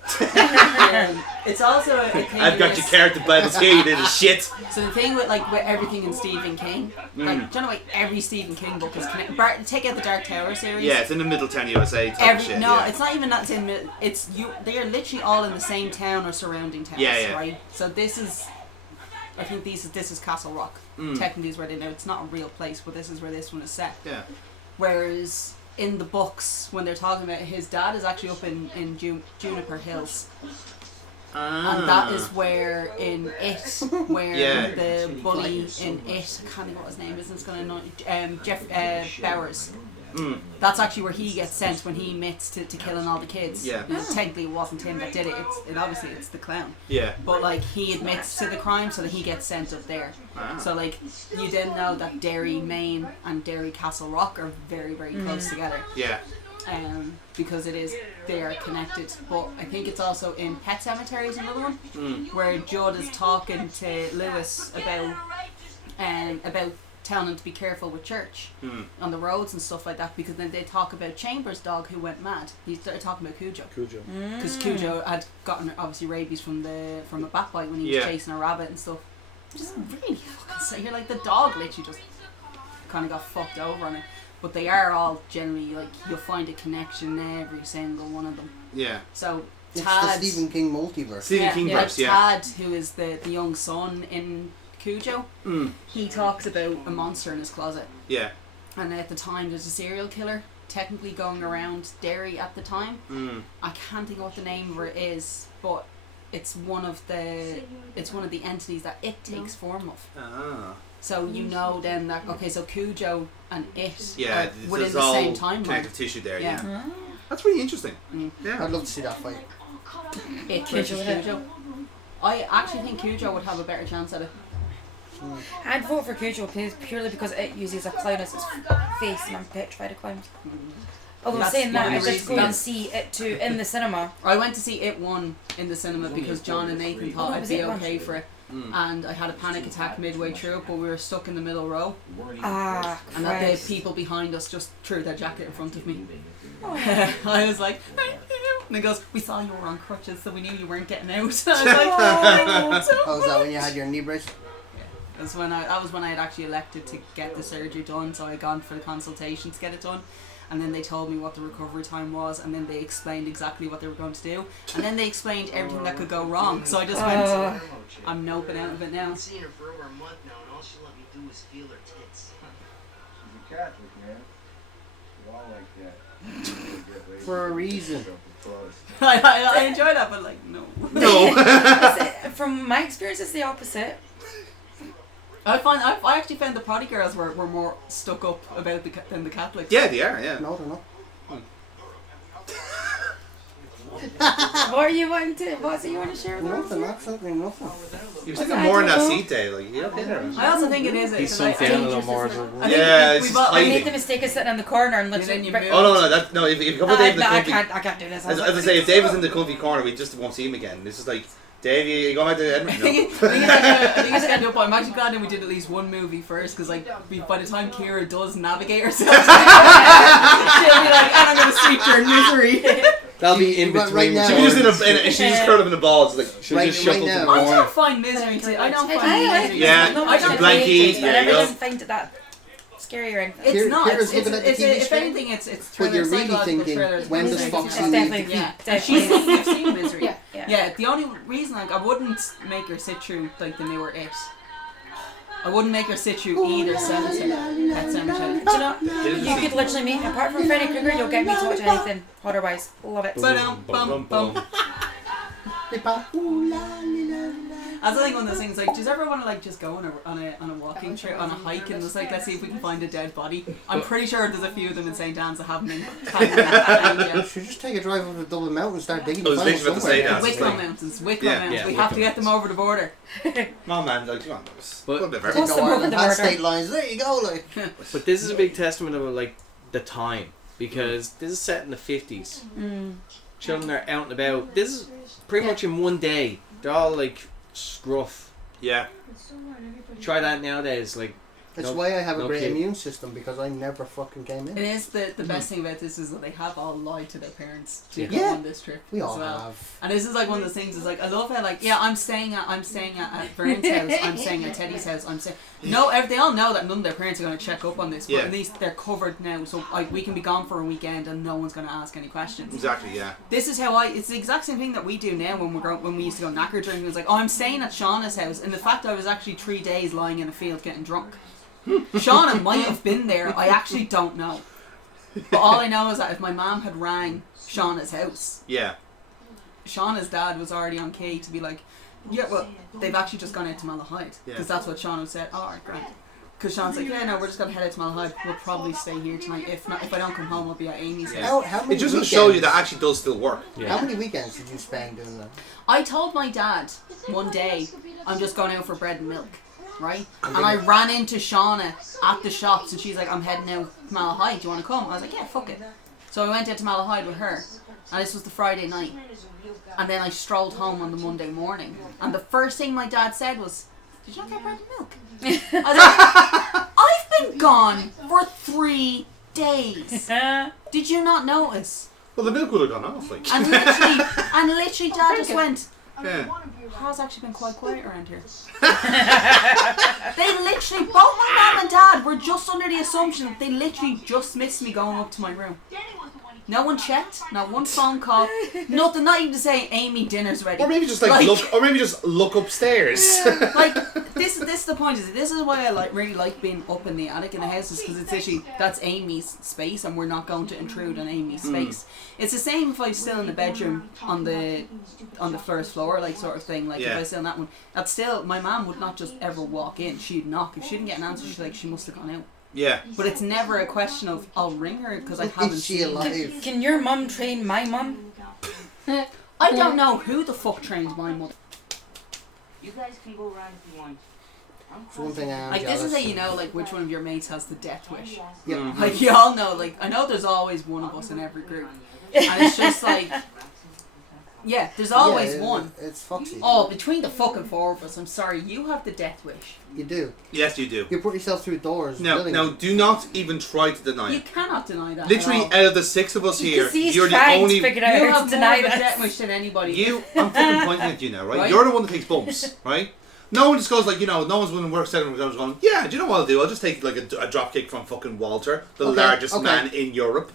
It's also a thing. I've got your character Bibles here, you little shit. So the thing with everything in Stephen King, like, do you know like every Stephen King book is connected? Take out the Dark Tower series. Yeah, it's in the Middletown, USA. Type of shit, No, yeah. it's not even that it's in. It's you. They are literally all in the same town or surrounding towns. Yeah, yeah. Right. So this is. I think this is Castle Rock. Technically, is where they know it's not a real place, but this is where this one is set. Yeah. Whereas in the books, when they're talking about it, his dad is actually up in Juniper Hills. And that is where in It, where Yeah. the bully in It, I can't think what his name is, it's going to annoy Jeff Bowers. That's actually where he gets sent when he admits to killing all the kids. Yeah. Technically it wasn't him that did it, obviously it's the clown. Yeah. But like he admits to the crime so that he gets sent up there. Ah. So like you then know that Derry, Maine and Derry Castle Rock are very, very close together. Yeah. Because they are connected. But I think it's also in Pet Cemetery is another one where Judd is talking to Lewis about telling him to be careful with church on the roads and stuff like that, because then they talk about Chambers' dog who went mad. He started talking about Cujo. Because Cujo had gotten obviously rabies from a bat bite when he was chasing a rabbit and stuff. Just really fucking sad. You're like, the dog literally just kind of got fucked over on it. But they are all generally like, you'll find a connection in every single one of them. Yeah. So It's Tad, the Stephen King multiverse. Stephen King verse, yeah. Tad, who is the young son in Cujo, he talks about a monster in his closet. Yeah. And at the time, there's a serial killer technically going around Derry at the time. I can't think of what the name of it is, but it's one of the entities that it takes form of. Ah. So you know then that so Cujo and it Yeah, are within there's the all same timeline. connective tissue there. Yeah. Yeah. That's really interesting. Yeah. I'd love to see that fight. It versus Cujo. I actually think Cujo would have a better chance at it. I'd vote for Cujo purely because it uses a clown as its face, and I'm petrified of clowns. Although That's saying that, one I of the did go and reasons. see it too in the cinema. I went to see It 1 in the cinema because John and Nathan thought I'd was be It 1? okay for it. And I had a panic attack midway through it, but we were stuck in the middle row. Ah, And that the Christ. people behind us just threw their jacket in front of me. I was like, and he goes, we saw you were on crutches, so we knew you weren't getting out. I was like, Oh, was that when you had your knee brace? that was when I had actually elected to get the surgery done, so I had gone for the consultation to get it done. And then they told me what the recovery time was, and then they explained exactly what they were going to do, and then they explained everything that could go wrong. So I just went, I'm noping out of it now. I've seen her for over a month now, and all she'll let me do is feel her tits. She's a Catholic, man. We're all like that. For a reason. I enjoy that, but like, no. From my experience, it's the opposite. I actually found the Protty girls were more stuck up about than the Catholics. Yeah, they are. Yeah. No, they're not. What are you wanting to? What's it you want to share with us? Nothing, absolutely nothing. You were thinking more in that seat, Dave. Like, you okay there? I also think it is. He's because sunk down a little more. I think Yeah, we it's bought- I hiding. made the mistake of sitting in the corner and then literally. you Right- moved. Oh no, no, if you come with Dave in the I comfy, can't do this. as I say, if Dave was in the comfy corner, we just won't see him again. This is like, Dave, you going back to I Edinburgh? think it's end up. I'm actually glad that we did at least one movie first, because like by the time Kira does navigate herself, she'll be like, and I'm gonna sleep through misery. That'll be in Right- between. right now- She was just she just curled up in the balls. Like, She'll Right- just shuffle right to the now. I corner. don't find misery. I don't find misery. Yeah, No, I I don't don't blankie, blankie. yeah, I never you go. didn't find it that scary or anything. It's Kira's not. looking at the TV If screen, anything, it's but thriller, you're really psychological thinking, thrillers. when does Misery. Foxy It's need definitely to Yeah, definitely. you've seen Misery. Yeah. Yeah, the only reason I wouldn't make her sit through like the newer It. I wouldn't make her sit through either Cemetery. Pet Cemetery. Do you know, you could literally make, apart from Freddy Krueger, you'll get me to watch anything horror-wise. Love it. Ba-dum, bum, bum. Pipa, ooh, la, li, la, That's like one of those things. Like, do you ever want to like just go on a walking trip, on a hike, and just like let's see if we can find a dead body? I'm pretty sure there's a few of them in St. Anne's that haven't been. You should just take a drive over the Dublin Mountain and start digging. I was literally about to say that. Wicklow Mountains. Wicklow Yeah. Mountains. Yeah, We have to Wicklow get them over the border. No man, like come on, But- put a bit of Plus everything. the border. Past state lines. There you go. Like. But this is a big testament of like the time, because this is set in the 50s. Children are out and about. This is pretty much in one day. They're all like scruff. Yeah. Try that nowadays, like. That's No- why I have a no great kid. immune system, because I never fucking came in. It is the best thing about this is that they have all lied to their parents to go Yeah. on this trip We as all well. have. And this is like one of those things. Is like I love how like I'm staying at Vern's house. I'm staying at Teddy's house. I'm staying. No, they all know that none of their parents are going to check up on this. But Yeah. at least they're covered now, so like we can be gone for a weekend and no one's going to ask any questions. Exactly. Yeah. This is how it's the exact same thing that we do now when we used to go knacker drinking. It's like, oh, I'm staying at Shauna's house, and the fact I was actually 3 days lying in a field getting drunk. Shauna might have been there. I actually don't know. But all I know is that if my mum had rang Shauna's house, Yeah. Shauna's dad was already on key to be like, yeah, well, they've actually just gone out to Malahide. Because Yeah. that's what Shauna said. Oh, alright, great. Because Sean's like, yeah, no, we're just going to head out to Malahide. We'll probably stay here tonight. If I don't come home, I'll be at Amy's Yeah. house. How many It just weekends, show you that actually does still work. How many weekends did you spend doing that? I told my dad one day, I'm just going out for bread and milk. Right? And I ran into Shauna at the shops and she's like, I'm heading out to Malahide, do you want to come? I was like, yeah, fuck it. So I went out to Malahide with her, and this was the Friday night. And then I strolled home on the Monday morning, and the first thing my dad said was, did you not get bread and milk? I was like, I've been gone for 3 days. Did you not notice? Well, the milk would have gone off. Like. And literally dad just went, Yeah. has actually been quite quiet around here. They literally, both my mum and dad were just under the assumption that they literally just missed me going up to my room. No one checked, not one phone call, nothing, not even to say, Amy, dinner's ready. Or maybe just look upstairs. Like this is the point. This is why I really like being up in the attic in the houses, because it's literally that's Amy's space, and we're not going to intrude on Amy's space. It's the same if I'm still in the bedroom on the first floor, like sort of thing. Like if I was still in that one, that's still my mum would not just ever walk in. She'd knock. If she didn't get an answer, she's like, she must have gone out. Yeah. But it's never a question of I'll ring her because I haven't Is she seen her. alive? Can your mum train my mum? I don't know who the fuck trains my mother. You guys can go around if you want. It's one thing I am Like this jealous is how you of. know like which one of your mates has the death wish. Yeah. Like you all know, like I know there's always one of us in every group, and it's just like, yeah, there's always Yeah, one. It's foxy. Oh, between the fucking four of us, I'm sorry, you have the death wish. You do. Yes, you do. You put yourself through doors. No, willingly. do not even try to deny You it. cannot deny that. Literally, at all. out of the 6 of us here, Because he's you're the trying only. to figure out You how have to more deny of a that. death wish than anybody. I'm fucking pointing at you now, right? Right? You're the one that takes bumps, right? No one just goes like, no one's going to work second and goes going, yeah, do you know what I'll do? I'll just take like a drop kick from fucking Walter, the largest man in Europe.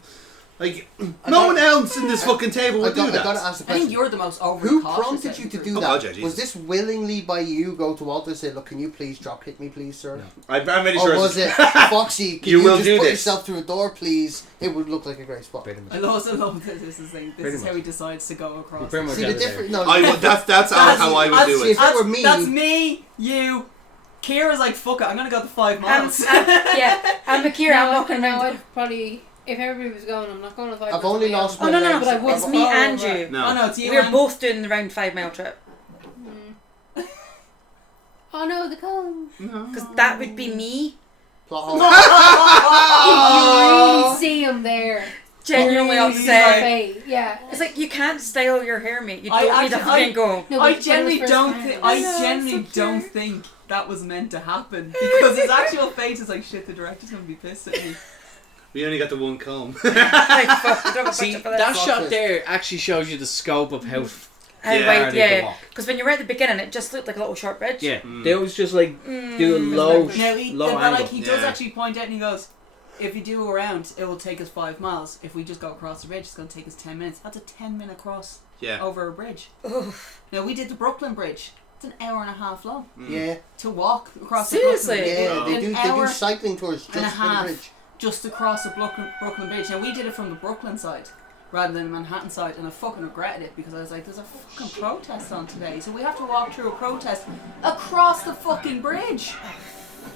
Like, no one else in this fucking table would do I gotta that. ask the I question. think you're the most over. Who prompted you to do Oh, that? God, yeah, Jesus. Was this willingly by you go to Walter and say, look, can you please drop kick me, please, sir? I'm really Or sure. was it, Foxy, can You you, will just do put this. yourself through a door, please? It would look like a great spot. Pretty much. I also love that this is like, this Pretty is how much. he decides to go across. Pretty much See, the everything. difference... No, I would, that's how I would do See, it. if it were me... That's me, you. Kira's like, fuck it, I'm gonna go the 5 miles. Yeah, I'm Akira. I'm walking no, around. I'd probably, if everybody was going, I'm not going to 5 I've miles only on my own. lost Oh no, no, legs. but I would. It's me and you. No. Oh no, it's you. We're and- both doing the round 5 mile trip. Oh no, the cone. Because that would be me. Plot hole. You really see him there. Genuinely upset. Yeah. It's like you can't style your hair, mate. You I don't need to actually- fucking go. No, I but generally when it was don't first think. time. I Yeah, generally so don't cute. think that was meant to happen because his actual face is like, shit. The director's gonna be pissed at me. We only got the one comb. Like, fuck, I don't have See, much for that Fuck shot it. there actually shows you the scope of how How Yeah. wide, hard you can yeah. walk. Because when you were at the beginning, it just looked like a little short bridge. Yeah, they always just like do a low, Now he, low but angle. like he does Yeah. actually point out and he goes, if you do around, it will take us 5 miles. If we just go across the bridge, it's gonna take us 10 minutes. That's a 10-minute cross Yeah. over a bridge. Oof. Now we did the Brooklyn Bridge. It's an hour and a half long Yeah, to walk across Seriously? the Brooklyn Bridge. yeah. An They hour do cycling tours and a just for the half bridge. just across the Brooklyn Bridge. Now we did it from the Brooklyn side. rather than the Manhattan side, and I fucking regretted it because I was like, there's a fucking protest on today, so we have to walk through a protest across the fucking bridge.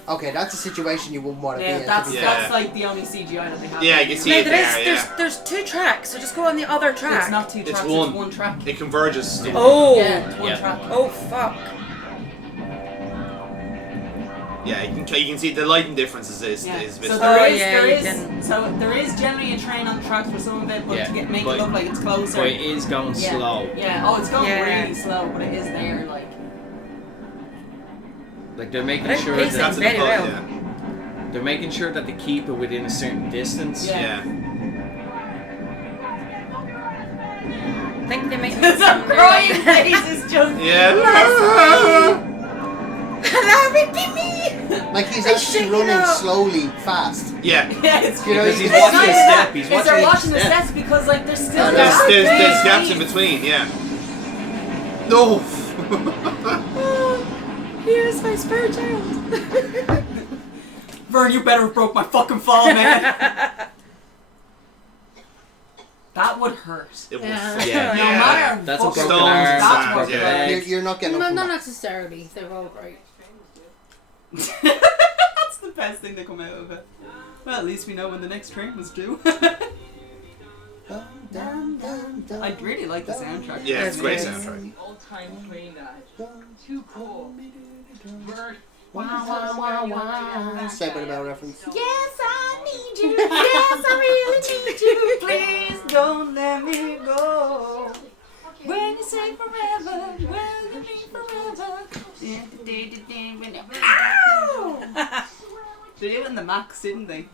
Okay, that's a situation you wouldn't want to be Yeah, in. that's like the only CGI that they have. Yeah, you can see No, it there. there's 2 tracks, so just go on the other track. It's not 2 tracks, it's one track. It converges. Oh! Yeah, it's one track. Oh, fuck. Yeah, you can see the lighting differences is So visible. there is generally a train on the tracks for some of it, but to make it look like it's closer. But it is going slow. Yeah. Oh, it's going really slow, but it is there. Like they're making But sure pacing that very well. they're making sure that they keep it within a certain distance. Yeah. I think they make The crying face is just. Yeah. That would be me! Like he's I actually shit you running not. slowly fast. Yeah. Yeah, it's Because he's it's watching not his even step. that. He's It's they're watching watching his the step. steps because there's still There's gaps in between. Yeah. No. Here's my spare child. Vern, you better have broke my fucking fall, man. That would hurt. It was. Yeah. No matter That's a fucking broken Stones arm. and That's a stuff, broken yeah. leg. You're not getting No, up from not that. necessarily. They're all right. That's the best thing that come out of it. Well, at least we know when the next train was due. I really like the soundtrack. Yeah, it's a great Yes. soundtrack. Old-time train ride. Too cool. Bert. Saved by the Bell reference. Yes, I need you. Yes, I really need you. Please don't let me go. When you say forever, will you mean forever? Ow! They did it in the Max, didn't they?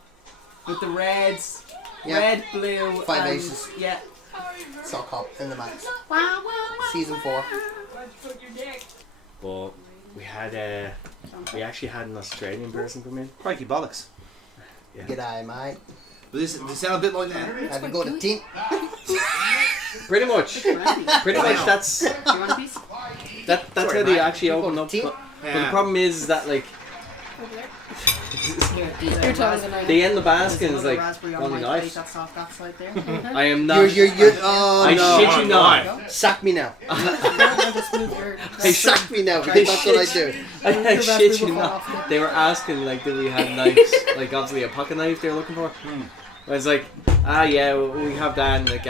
With the reds, red, blue, Five and Aces. yeah. Sock Hop in the Max. Season 4. But we actually had an Australian person come in. Crikey bollocks. Yeah. G'day, mate. They sound a bit like that. Have you got a tint? Pretty much. That's Do you want a piece? that's Sorry, how they mate. actually You open got up. tea? But the problem is that like You're taller than I am. the end of basket is like raspberry on only my plate, nice. that's off that side there. I am not. You're, oh I no. shit you not. Sack me now. Just move your. Sack me now, because that's what I do. I shit you not. They were asking like, did we have knives? Like obviously a pocket knife they were looking for. I was like, yeah, we have that, and like,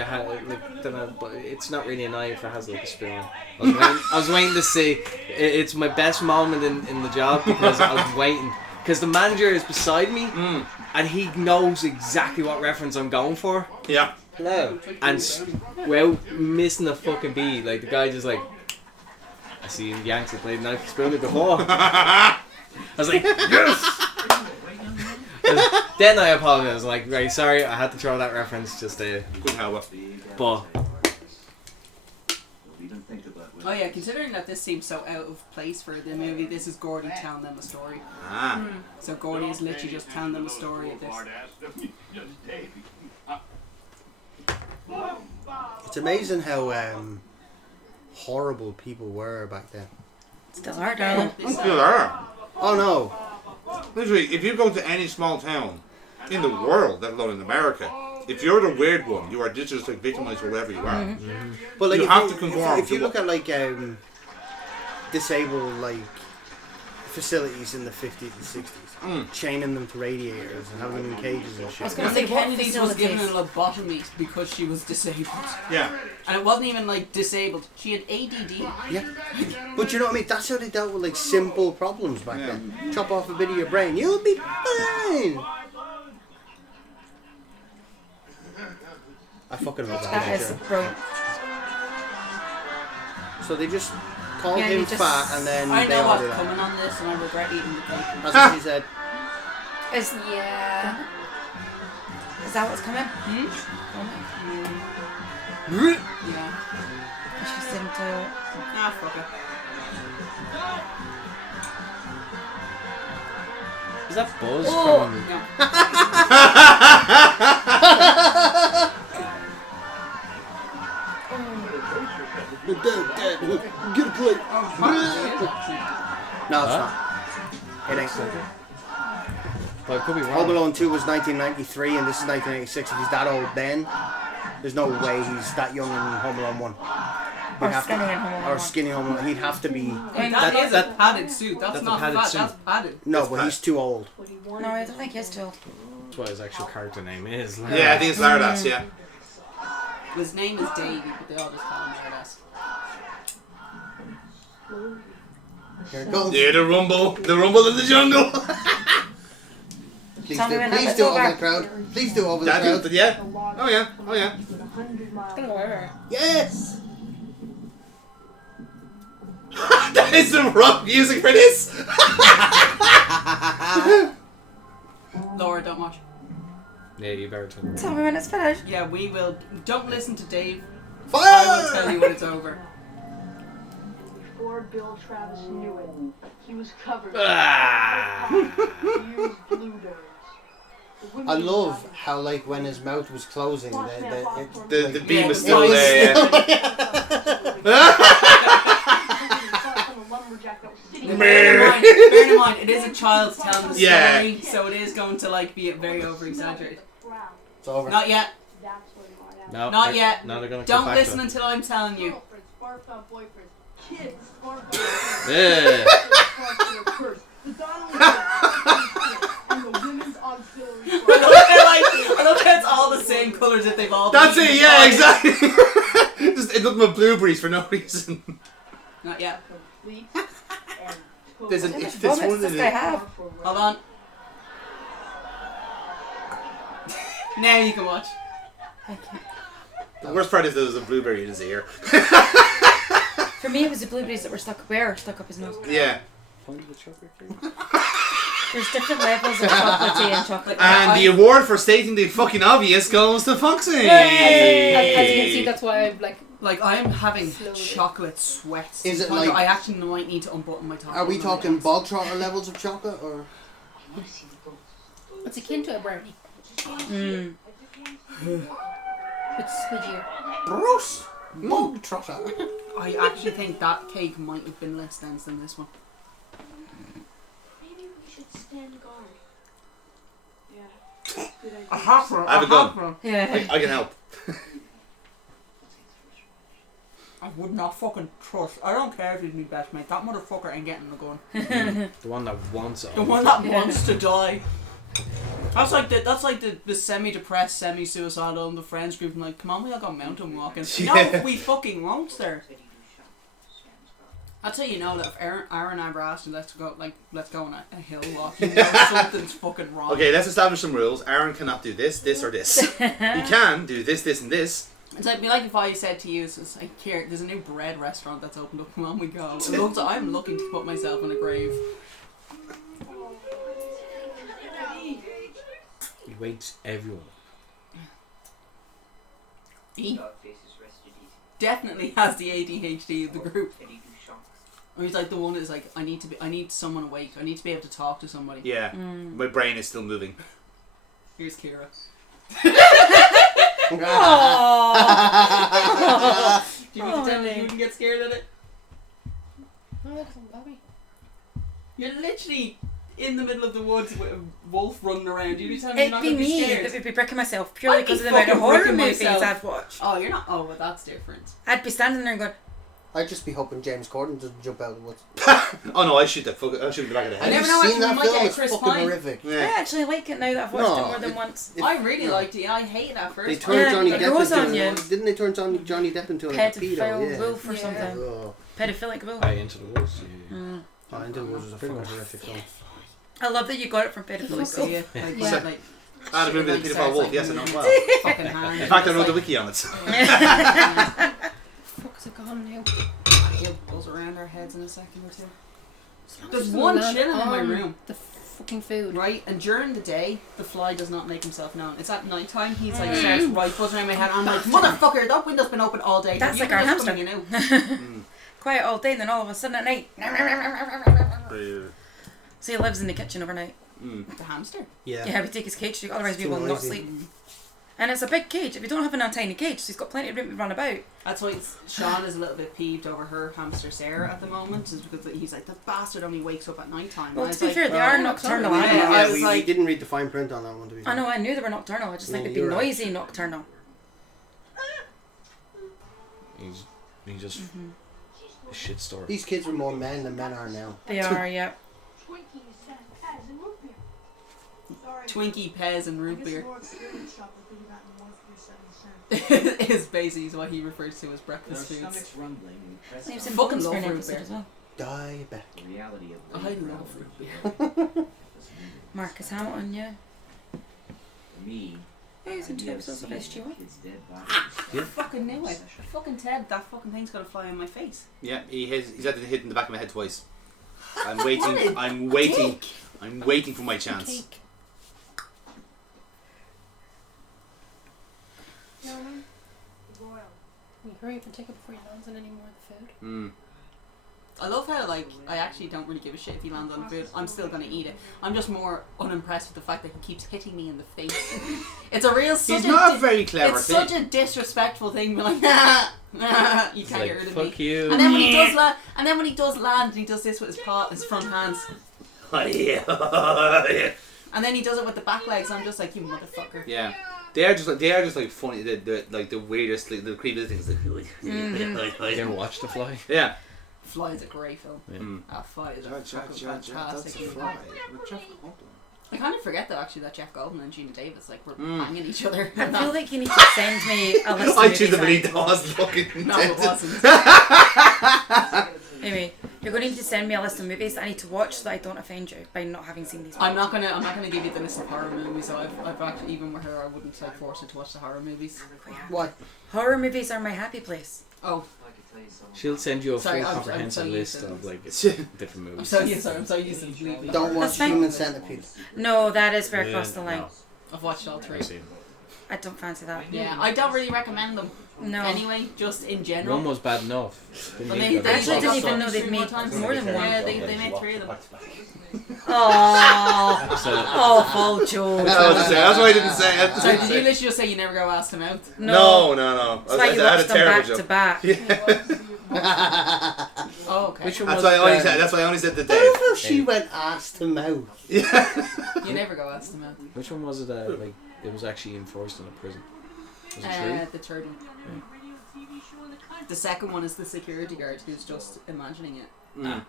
dunno, but it's not really a knife. It has like a spoon. I was waiting to see. It's my best moment in the job because I was waiting. Because the manager is beside me, and he knows exactly what reference I'm going for. Yeah. Hello. And well, missing a fucking beat. Like the guy just like, I see Yanks have played knife spoon before. I was like, yes. Then I apologized. Like, right, sorry, I had to throw that reference. Just Good help. but Oh yeah, considering that this seems so out of place for the movie, this is Gordy telling them a story. Ah. So Gordy is literally just telling them a story of this. It's amazing how horrible people were back then. Still are, darling. Still are. Oh no. Literally, if you go to any small town in the world, let alone in America, if you're the weird one, you are just like victimized or whatever you are. But like You if have you, to conform if you to look what- at like disabled like facilities in the 50s and 60s, chaining them to radiators and having them in cages and shit. I was gonna And say, the what Kennedys was given a facilities? lobotomy because she was disabled. Yeah. And it wasn't even like disabled. She had ADD. Yeah. But you know what I mean? That's how they dealt with like simple problems back then. Chop off a bit of your brain, you'll be fine. I fucking love that. That is picture. brilliant. So they just called Yeah, him you just- fat and then I they know all what's do that. coming on this and I regret eating the cake. That's what she said. Is Yeah. that what's coming? Yeah. She's into. Ah, fuck it. is that Buzz Oh. from? No. Get a plate. No, it's not. It ain't. But I could be Home wrong. Alone 2 was 1993 and this is 1986. If he's that old then, There's no way he's that young in Home Alone 1. Or skinny in Home Alone 1. Or skinny Home Alone. He'd have to be... That is a padded suit. That's that's a not padded fat. suit. That's padded. No, but he's too old. No, I don't think he's too old. That's what his actual character name is. Yeah, I think it's Lardass, yeah. His name is Davey, but they all just call him Lardass. Here it goes. Yeah, the rumble in the jungle. Please Tell me do, when please that's do over over. the crowd. Please do over the That crowd. is, yeah. Oh yeah. Oh yeah. It's gonna go over. Yes! That is the rock music for this. Laura, don't watch. Yeah, you better turn. Tell me when it's finished. Yeah, we will. Don't listen to Dave. Fire! I will tell you when it's over. Before Bill Travis knew it, he was covered Ah. in huge blueberries. I love how, like, when his mouth was closing, The beam Yeah, was the still beam was there. Bear in mind, it is a child telling the story, Yeah. so it is going to like be very over exaggerated. It's over. Not yet. No, Not yet. No, they're gonna Don't come back listen to it. until I'm telling you. Yeah. I love how it's all the same colours that they've all. That's been it. Yeah, used. exactly. Just it's nothing but blueberries for no reason. Not yet. There's an. How much It's vomit one does of this guy the. have? Hold on. Now you can watch. The worst part is there was a blueberry in his ear. For me, it was the blueberries that were stuck up his nose. Yeah. There's different levels of chocolatey and chocolate. And the award for stating the fucking obvious goes to Foxy. As you can see, that's why I'm Like I'm having Slowly. chocolate sweats. Is it Like, like- I actually might need to unbutton my top. Are we talking bog trotter levels of chocolate, or...? it's akin to a brownie. Mm. It's squidgier. Bruce! Bog trotter. I actually think that cake might have been less dense than this one. Maybe we should stand guard. Yeah. Good idea. I have one. I have a gun. Yeah. I can help. I would not fucking trust. I don't care if he's my best mate. That motherfucker ain't getting the gun. The one that wants it. The one that wants to die. That's like the semi-depressed, semi-suicidal in the friends group. And like, come on, we all got mountain walking. Yeah. No, we fucking won't, sir. That's how you know that if Aaron ever asked you, let's go on a hill walk, you know something's fucking wrong. Okay, let's establish some rules. Aaron cannot do this, this, or this. He can do this, this, and this. It's like, be like if I said to you, it's like, here, there's a new bread restaurant that's opened up, come on we go. I'm looking to put myself in a grave. He wakes everyone. He definitely has the ADHD of the group. Or he's like the one that's like, I need someone awake. I need to be able to talk to somebody. Yeah, my brain is still moving. Here's Kira. Aww. Do you mean to tell me you wouldn't get scared of it? Oh, look, some Bobby. You're literally in the middle of the woods with a wolf running around. You tell me you're It'd not be going to be me scared. that would be bricking myself purely I'd be because of the amount of fucking horror bricking movies myself. I've watched. Oh, you're not. Oh, well, that's different. I'd be standing there and going, I'd just be hoping James Corden doesn't jump out of the woods. Oh no, I shoot the back of the I head. never Have know, you actually, seen we that might film? get a It's Chris fucking Pine. horrific. I Yeah. actually like it now that I've watched No, it more than it- once. It- I really liked it. I hated that first They one. turned Yeah, Johnny it Depp grows into on you. Didn't they turn Johnny Depp into like a pedo? Pedophile Yeah. wolf or Yeah. something. Oh. Pedophilic wolf. Aye, Into the Woods. Yeah. Mm. Oh, Into the Woods was a fucking horrific film. I love that you got it from pedophilic See wolf. ya. Like, Yeah. like, Ah, the movie like The Pedophile starts, Wolf, like, yes I know moving well. fucking hand. In fact, I It's wrote the like- wiki on it. Fuck's it gone now? He'll buzz around our heads in a second or two. There's Just one land chilling in my on room. The fucking food. Right, and during the day, the fly does not make himself known. It's at night time, he's like, starts right buzzing around my head. I'm like, motherfucker, that window's been open all day. That's You like our can just hamster. come in, you know. Quiet all day and then all of a sudden at night. Uh, So he lives in the kitchen overnight. The hamster. Yeah. Yeah, we take his cage, otherwise It's we too will not noisy. sleep. And it's a big cage. If you don't have a tiny cage, so he's got plenty of room to run about. That's why Sean is a little bit peeved over her hamster Sarah at the moment, is because he's like, that bastard only wakes up at night time. Well, to be fair, they are nocturnal Yeah, animals. I Yeah, was we like- didn't read the fine print on that one, to be fair. I know, I knew they were nocturnal. I just think Yeah, they'd be you're right. noisy nocturnal. He just a shit story. These kids are more men than men are now. They are, yeah. Twinkie, Pez, and root beer is basically what he refers to as breakfast foods. They have some Fucking buns for love an root episode beer. as well. Diabetic. I love root beer. Marcus Hamilton, yeah. Me, Yeah, he's in 2 episodes of SG1. I fucking knew it. Fucking Ted, that fucking thing's gonna fly in my face. Yeah, he's had to hit in the back of my head twice. I'm What waiting. a I'm waiting. dick. I'm waiting for my chance. Cake. You hurry up and take it before he lands on any more of the food. Mm. I love how, like, I actually don't really give a shit if he lands on food. I'm still gonna eat it. I'm just more unimpressed with the fact that he keeps hitting me in the face. It's a real. He's not a very clever It's thing. such a disrespectful thing. But like, nah, you can't Like, get rid of fuck me. you. And then when he does land, and he does this with his front hands, and then he does it with the back legs. I'm just like, you motherfucker. Yeah. They are just like funny. Like the weirdest, like, the creepiest things. You ever watch The Fly? Yeah. Fly is a great film. Yeah. Fly is a That's fucking a fantastic film. fly. I kind of forget though actually that Jeff Goldblum and Gina Davis like were banging each other. I feel like you need to send me a list of I movies choose the that- believe that was fucking No, it wasn't. Anyway, you're going to need to send me a list of movies that I need to watch so that I don't offend you by not having seen these movies. I'm not gonna give you the list of horror movies. So I've actually, even with her, I wouldn't like force her to watch the horror movies. Why? Horror movies are my happy place. Oh, She'll send you a Sorry, full I'm comprehensive so list used to of like different I'm movies. so used. I'm so used to completely. Don't watch That's fine. Human Centipede. No, that is where I Yeah, cross the line. no. I've watched all three. I've seen. I don't fancy that. Yeah, I don't really recommend them. No. Anyway, just in general. One was bad enough. Well, they actually didn't even got know they'd three made times. more than one. Yeah, they made three of them. Oh, So, awful Joe. That's why I didn't say it. So did you literally just say you never go ass to mouth? No. That's why you watched them back to back. Oh, okay. which one That's was why I only bad? said. That's why I only said the I Dave. love how she went ass to mouth. You never go ass to mouth. Which one was it? Like it was actually enforced in a prison. Was it true? The third one. The second one is the security guard who's just imagining it. Mm.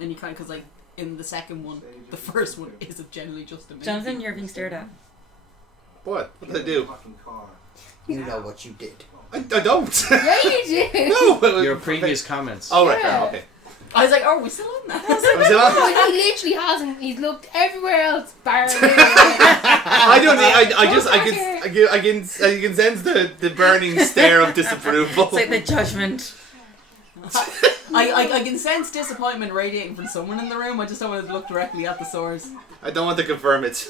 And you kind of, because like in the second one, the first one isn't generally just a Jonathan, you're being stared at. What? What did I do? You know what you did. I don't. Yeah, you did. No. It was Your previous comments. Oh right. Yeah. Fair, okay. I was like, oh, are we still on that? Was it on? Oh, he literally hasn't. He's looked everywhere else, bar me. I don't need. I can sense the burning stare of disapproval. It's like the judgment. I can sense disappointment radiating from someone in the room. I just don't want to look directly at the source. I don't want to confirm it.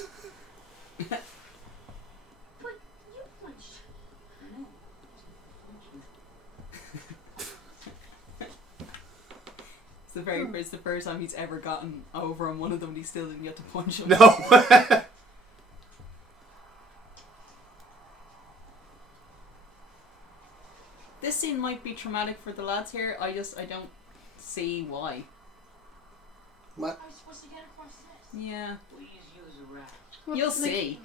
It's the first time he's ever gotten over on one of them, and he still didn't get to punch him. No. This scene might be traumatic for the lads here. I don't see why. What? Yeah. Well, You'll like, see.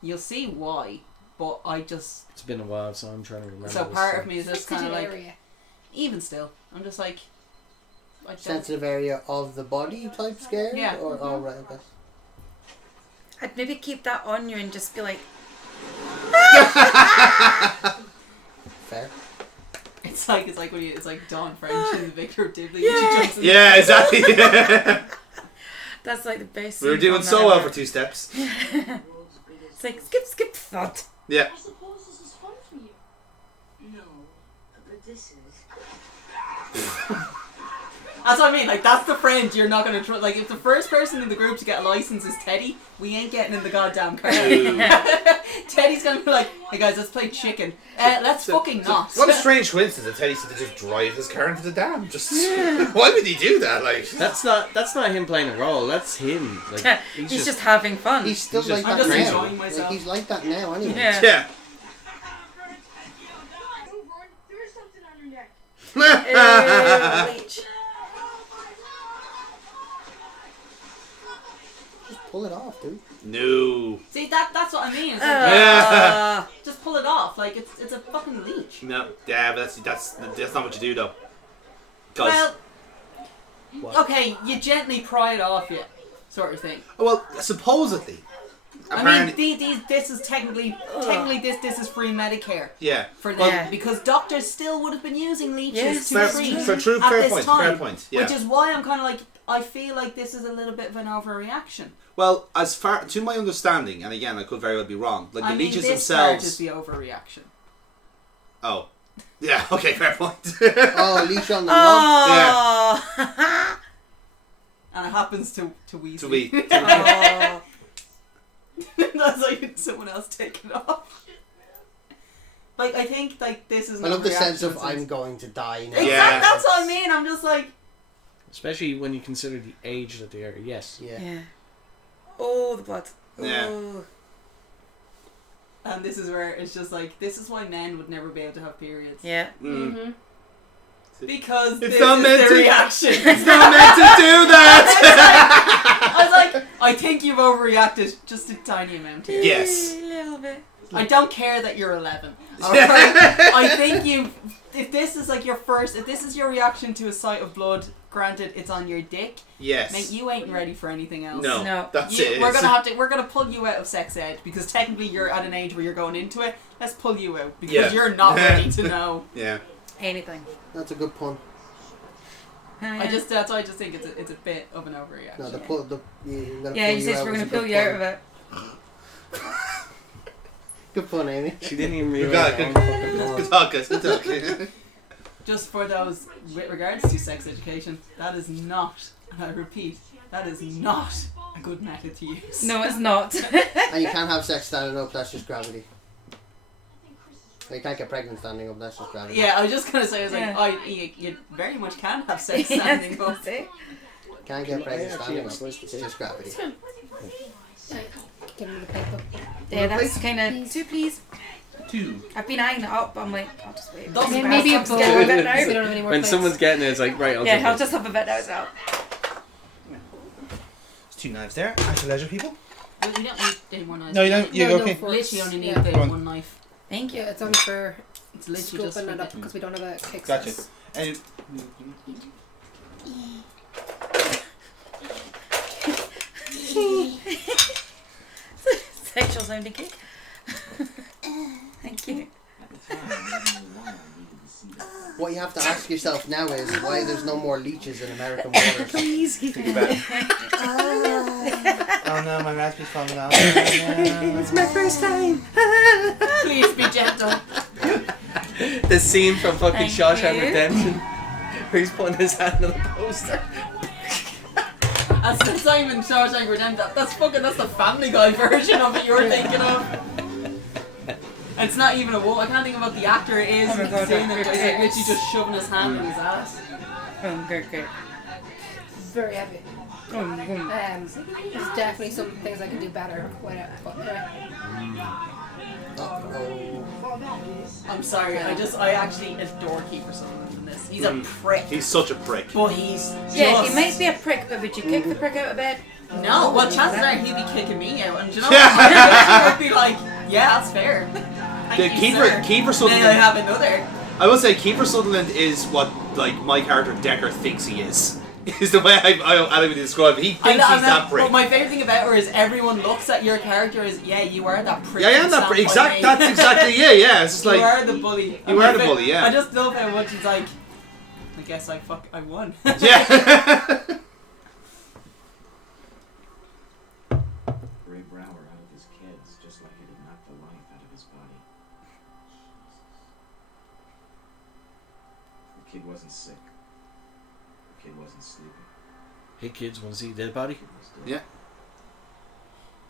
You'll see why, but I just. It's been a while, so I'm trying to remember. So this part stuff. of me is just kind of like. Even still, I'm just like. I don't- Sensitive area of the body type scare? Yeah. Or, oh, right, okay. I'd maybe keep that on you and just be like, Fair. It's like when it's like Dawn French and Victor Dibley. when she jumps in Yeah, the- exactly. Yeah. that's like the best We were scene doing from so that well ever. for 2 steps. It's like, skip, thud. Yeah. I suppose this is fun for you. No, but this is. That's what I mean. Like that's the friend you're not gonna trust. Like if the first person in the group to get a license is Teddy, we ain't getting in the goddamn car. Teddy's gonna be like, "Hey guys, let's play chicken. Let's fucking not." What a strange coincidence that Teddy said to just drive his car into the dam. Just why would he do that? Like That's not him playing a role. That's him. Like He's just having fun. He's still He's like just- that I'm just now. enjoying myself. Like, he's like that now anyway. Yeah. yeah. There is something on your neck. Leech. Pull it off, dude. No. See, that's what I mean. It's like, Yeah. just pull it off. Like, it's a fucking leech. No. Yeah, but that's not what you do, though. 'Cause- Well, What? okay, you gently pry it off you, sort of thing. Well, supposedly. I mean, this is technically this is free Medicare. Yeah. For them, because doctors still would have been using leeches to treat at fair this point. time, Fair point. Yeah. which is why I'm kind of like, I feel like this is a little bit of an overreaction. Well, as far to my understanding, and again, I could very well be wrong. Like the leeches this part themselves. is the overreaction. Oh. Yeah. Okay. Fair point. Oh, leech on the Oh. Yeah. And it happens to Weasley. To we. Oh. That's like someone else taking it off. Like, I think like this is. I love the sense of overreaction I'm going to die now. Exactly. Yeah. That's what I mean. I'm just like. Especially when you consider the age that they are. Yes. Yeah. Oh, the blood. Yeah. Oh. And this is where it's just like, this is why men would never be able to have periods. Yeah. Mm. Because It's this not is meant the to- reaction. It's not meant to do that. I was like, I think you've overreacted just a tiny amount here. Yes. A little bit. I don't care that you're 11. Alright? I think if this is like if this is your reaction to a sight of blood, granted it's on your dick, Yes. mate, you ain't ready for anything else. No. That's it. We're gonna pull you out of sex ed because technically you're at an age where you're going into it. Let's pull you out because Yeah. you're not ready to know. Yeah. Anything. That's a good pun. That's why I just think it's a bit of an overreaction. No, you're gonna Yeah, pull you said out we're was going a to pull good you out pun. of it. Good pun, Amy. She didn't even Good realize. talk, guys. Good talk. Just for those with regards to sex education, that is not, and I repeat, that is not a good method to use. No, it's not. And you can't have sex standing up, that's just gravity. You can't get pregnant standing up, that's just gravity. Yeah, I was just gonna say, I was Yeah. like, you very much can have sex standing up. Can't get pregnant actually standing am up, supposed to it's say. just gravity. Give me the paper. Yeah, that's kind of... 2, please. 2. I've been eyeing it up, but I'm like, I'll just wait. Doesn't Maybe, matter. maybe a I'm bowl. scared of a bit We now. don't have any more When plates. someone's getting it, it's like, right, I'll Yeah, jump I'll in. just have a bit now as well. There's 2 knives there. At your leisure, people. We don't need any more knives. No, you don't. You No, okay? forks. Literally only need Yeah. the Go on. one knife. Thank you. Yeah, it's only for It's literally just scooping for it up the- because we don't have a kick Gotcha. sauce. And Sexual sounding cake. Thank you. What you have to ask yourself now is why there's no more leeches in American waters. Please. oh no, my raspberry's falling out. It's my first time. Please be gentle. The scene from fucking Thank Shawshank you. Redemption, where he's putting his hand on the poster. That's not even Shawshank Redemption. That's the Family Guy version of it you're thinking of. And it's not even a woman. I can't think about the actor it is. Oh my God, doing it, yeah. but it's like literally just shoving his hand in his ass. Oh, good. Very heavy. Oh, There's definitely some things I can do better. Whatever. But Oh. I'm sorry. I actually adore Kiefer Sutherland in this. He's a prick. He's such a prick. But he's yeah, just... he might be a prick, but would you kick the prick out of bed? No, well, chances are he'd be kicking me out, and do you know what? I would be like, yeah, that's fair. Thank you, sir. Kiefer Then Sutherland. I have another. I will say Kiefer Sutherland is what like my character Decker thinks he is. Is the way I would describe it. He thinks he's that prick. But my favourite thing about her is everyone looks at your character as, yeah, you are that prick. Yeah, I am that prick. That's exactly yeah. It's just you like are the bully. You are the bully, yeah. I just love how much it's like, I guess I won. yeah. Ray Brower out of his kids, just like it had knocked the life out of his body. The kid wasn't sick. The kid wasn't sleeping. Hey kids, want to see a dead body? The kid was dead. Yeah.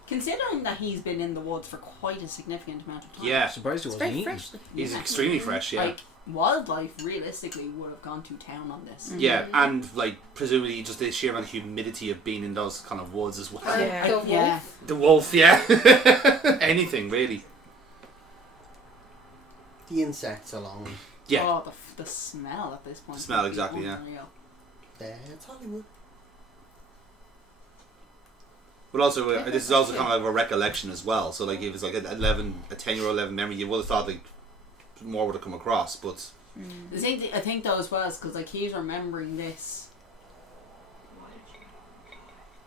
Considering that he's been in the woods for quite a significant amount of time. Yeah. Surprised he It's wasn't very eaten. fresh. He's extremely fresh. Yeah. Like, wildlife realistically would have gone to town on this. Yeah, and like presumably just the sheer amount of humidity of being in those kind of woods as well. Yeah. The wolf. Yeah. The wolf, yeah. Anything really. The insects alone. Yeah. Oh, the smell at this point. The smell, would be exactly, yeah. unreal. That's Hollywood. But also, this is also kind of a recollection as well. So, like, if it's like a 10-year-old 11 memory, you would have thought like more would have come across. But I think though as well is because like he's remembering this,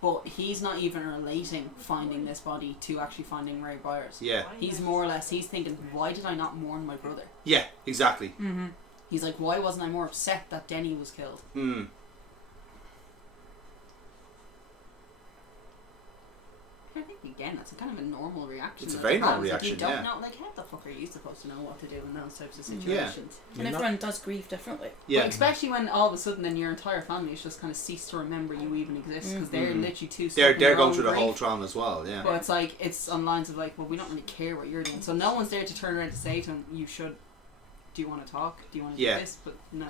but he's not even relating finding this body to actually finding Ray Byers. yeah, He's more or less thinking, why did I not mourn my brother? yeah, exactly. Mm-hmm. He's like, why wasn't I more upset that Denny was killed? Mm. I think again that's a kind of a normal reaction. It's a that very they normal have. Like, reaction, you don't yeah. know, like, how the fuck are you supposed to know what to do in those types of Yeah. situations? And everyone does grieve differently. Yeah, Well, especially when all of a sudden then your entire family has just kind of ceased to remember you even exist because they're literally too stuck in they're their going own through the grief. whole trauma as well. Yeah, But it's like, it's on lines of like, well, we don't really care what you're doing. So no one's there to turn around to say to him, you should, do you want to talk? Do you want to Yeah. do this? But no.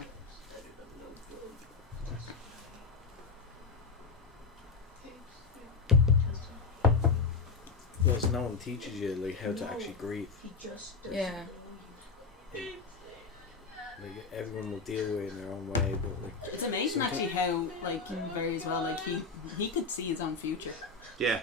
Well, no one teaches you like how to actually grieve. Yeah. Like everyone will deal with it in their own way, but like It's amazing actually how, like, very as well, like, he could see his own future. yeah.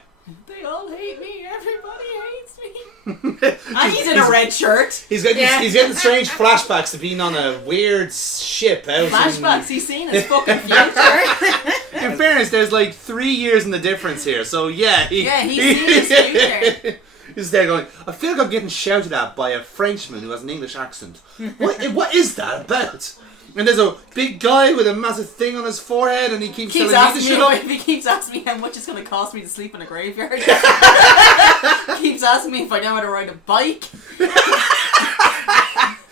They all hate me, everybody hates me. And he's in a red shirt. He's getting strange flashbacks to being on a weird ship out. Flashbacks, he's seen his fucking future. In fairness, there's like 3 years in the difference here, so yeah. He's seen his future. He's there going, I feel like I'm getting shouted at by a Frenchman who has an English accent. What is that about? And there's a big guy with a massive thing on his forehead, and he keeps telling me to shut up. He keeps asking me how much it's going to cost me to sleep in a graveyard. Keeps asking me if I know how to ride a bike.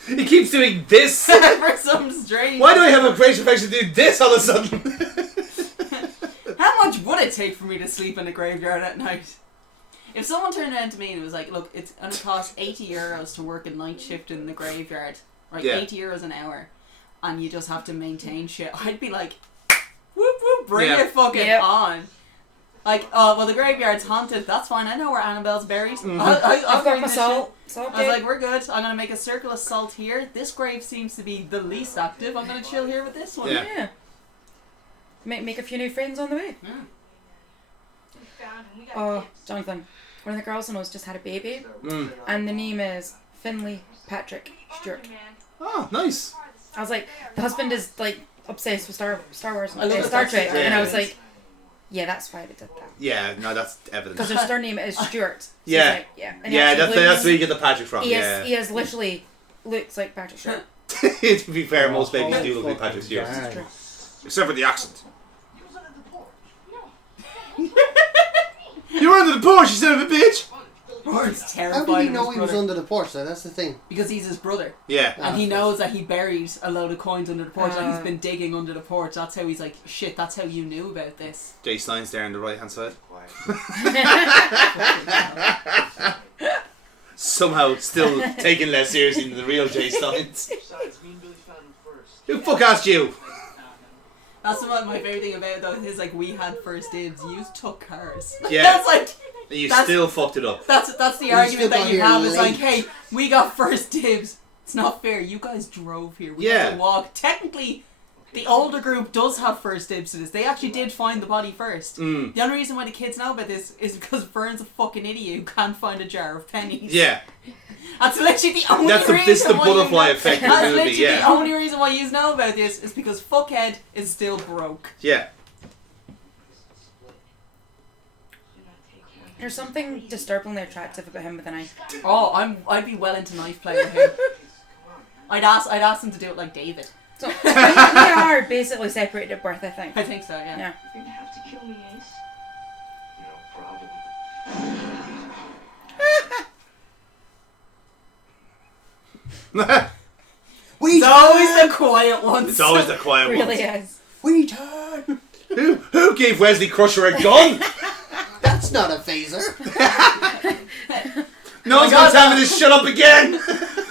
He keeps doing this. For some strange. Why do I have a great affection to do this all of a sudden? How much would it take for me to sleep in a graveyard at night? If someone turned around to me and was like, look, it's going to cost €80 to work a night shift in the graveyard, right? Yeah. €80 an hour, and you just have to maintain shit, I'd be like, whoop whoop, bring it fucking on. Like, oh, well, the graveyard's haunted, that's fine, I know where Annabelle's buried. I've got my salt. I was like, we're good, I'm going to make a circle of salt here. This grave seems to be the least active, I'm going to chill here with this one. Yeah. Make a few new friends on the way. Yeah. Oh, Jonathan, one of the girls I know just had a baby, and the name is Finley Patrick Stewart. Oh, nice. I was like, the husband is like obsessed with Star Wars I love and it, Star that's Trek, brilliant. and I was like, yeah, that's why they did that. Yeah, no, that's evident. Because their surname is Stewart. So Yeah. like, yeah. And he Yeah, actually that's where you get the Patrick from. He Yeah. is literally looks like Patrick Stewart. To be fair, most babies do look like Patrick Stewart. Yeah. Except for the accent. You were under the porch, you son of a bitch! Rory's terrified. How did he of know his he was brother. under the porch though? That's the thing. Because he's his brother. Yeah. And he knows that he buried a load of coins under the porch, like he's been digging under the porch. That's how he's like, shit, that's how you knew about this. Jay Stein's there on the right hand side. Somehow still taken less seriously than the real Jay Steins. Besides, me and Billy found him first. Who the fuck asked you? That's what my favourite thing about it though, is like, we had first dibs, you took cars. Yeah. That's like, And you That's- still fucked it up. that's the still argument that got you here have. It's like, late. hey, we got first dibs. It's not fair. You guys drove here. We had Yeah. to walk. Technically, the older group does have first dibs to this. They actually did find the body first. Mm. The only reason why the kids know about this is because Vern's a fucking idiot who can't find a jar of pennies. Yeah. That's literally the only That's the, reason this the why you butterfly know. effect of That's the movie, literally the yeah. only reason why you know about this is because fuckhead is still broke. Yeah. There's something disturbingly attractive about him with a knife. Oh, I'd be well into knife play with him. I'd ask him to do it like David. So we are basically separated at birth, I think. I think so, yeah. Yeah. You'd have to kill me, Ace. No problem. It's always the quiet ones. It's always the quiet It really ones. is. We turn. Who gave Wesley Crusher a gun? That's not a phaser. No one's gonna tell me to shut up again.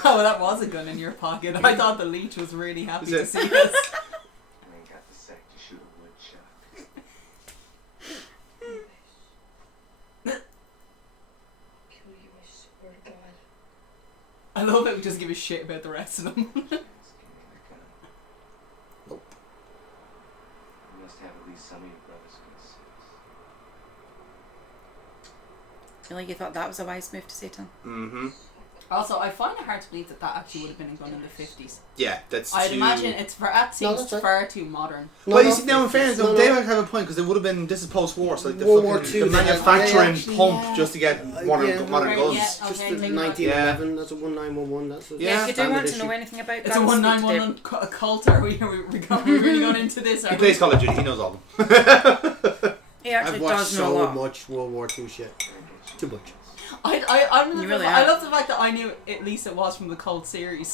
Oh, that was a gun in your pocket. I thought the leech was really happy Is to it? see us. I ain't got the sack to shoot a woodchuck. Kill you, I swear to God. I love that we just give a shit about the rest of them. You must have at least some of your brothers' good Really, you thought that was a wise move to Satan? Mm-hmm. Also, I find it hard to believe that actually would have been a gun in the 50s. Yeah, that's I'd too... imagine that seems that's right. far too modern. Well, you see, now in fairness, No, they no. might have a point because it would have been, this is post-war, so like the World War fucking, II, the they had- manufacturing they pump yeah. just to get modern Right, guns. yeah. Just Okay, the take 1911, that's a 1911, that's a Yeah, if you do standard want to issue. know anything about It's a guns, 191 cult. Are we really going into this? He plays Call of Duty, he knows all of them. he actually I've watched does know a so lot. much World War II shit. Too much. I'm You really I are. love the fact that I knew at least it was from the Cold series.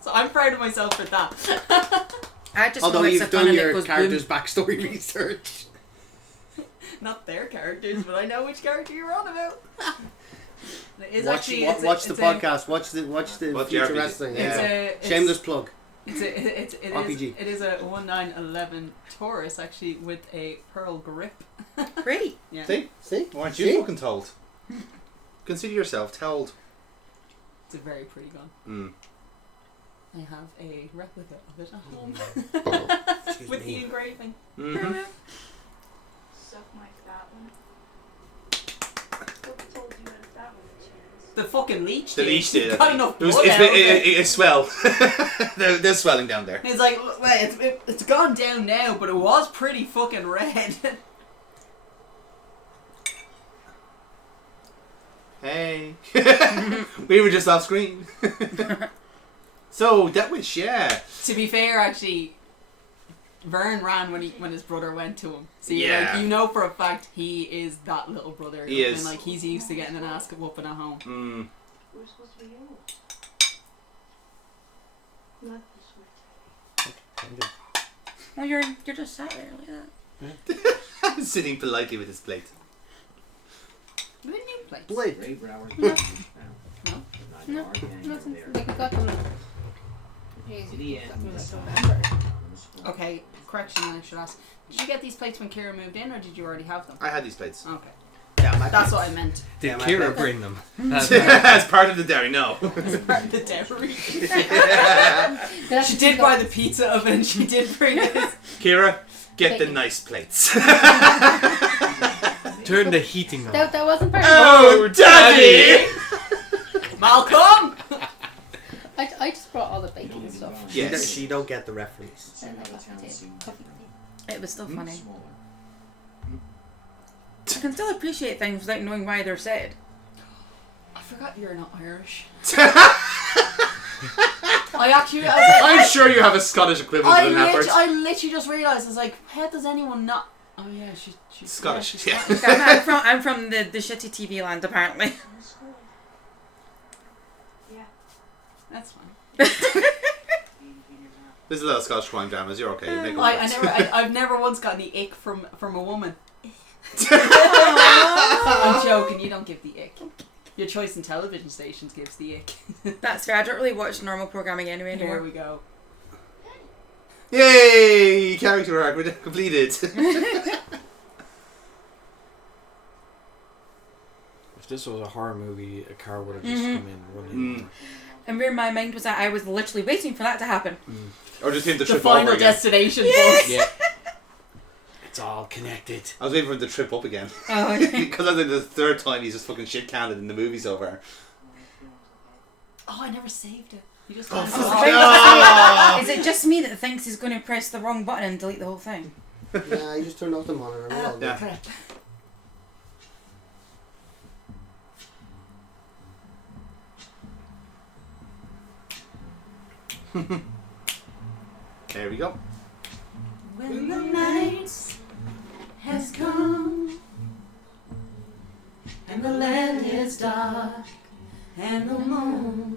So I'm proud of myself for that. I just Although know it's you've a done fun your that goes character's boom. backstory research. Not their characters, but I know which character you're on about. It's Watch, actually, watch the it's podcast. Watch the Watch Future the RPG. Wrestling. It's Yeah. a Shameless plug. It RPG. is a 1911 Taurus actually with a pearl grip. Pretty. Yeah. See? See? Weren't you See? fucking told? Consider yourself told. It's a very pretty gun. Mm. I have a replica of it at home Excuse with me. the engraving. Mm-hmm. Suck my fat one. Who told you had a fat one, Chance? The fucking leech. The did. leech did. I Got think. enough It was, blood it's, out of it's swell. There's swelling down there. It's like, well, it's gone down now, but it was pretty fucking red. Hey. We were just off screen. So, Death Wish, yeah. To be fair, actually, Vern ran when his brother went to him. So Yeah. like, you know for a fact he is that little brother. He is. And like he's used to getting an ass whooping at home. Mm. We're supposed to be you. Not this way. Well, you're just sat there like that. Sitting politely with his plate. What do you mean plates? Blade. Ray Brower's No. been found. No. The No, 9-yard gang nothing. there. Like we got them. Jeez, In we the got end, them we in decided November. on the spot. Okay, correction I should ask. Did you get these plates when Kira moved in or did you already have them? I had these plates. Okay. Yeah, my That's what I meant. Did Yeah, my Kira bad. bring them? As part of the dairy, no. The dairy. That's She did buy the pizza oven. She did bring this. Kira, get the Taken. nice plates. Turn the heating on. That wasn't part of Oh, Daddy! Malcolm! I just brought all the bacon and stuff. Yes. She don't get the reference. And I got the coffee. It was still funny. Smaller. I can still appreciate things without knowing why they're said. I forgot you're not Irish. I actually, I was like, I'm sure you have a Scottish equivalent I of an effort. literally just realised, I was like, how does anyone not... Oh yeah, she's Scottish, she's yeah. Scottish. I'm from the shitty TV land apparently. Yeah. That's fine. There's a lot of Scottish crime dramas. You're okay. You make I've never once gotten the ick from a woman. I'm joking. You don't give the ick. Your choice in television stations gives the ick. That's fair. I don't really watch normal programming anyway Here anymore. we go. Yay! Character arc completed. If this was a horror movie, a car would have just come in running. And where my mind was at, I was literally waiting for that to happen. Or just him to The trip over final again. destination bus. Yeah. It's all connected. I was waiting for him to trip up again. Oh, okay. Because I think the third time he's just fucking shit canned in the movie so far. Oh, I never saved it. You just Oh, got fuck. Is it just me that thinks he's going to press the wrong button and delete the whole thing? Yeah, you just turned off the monitor. We're all good. Yeah. There we go. When the night has come and the land is dark and the moon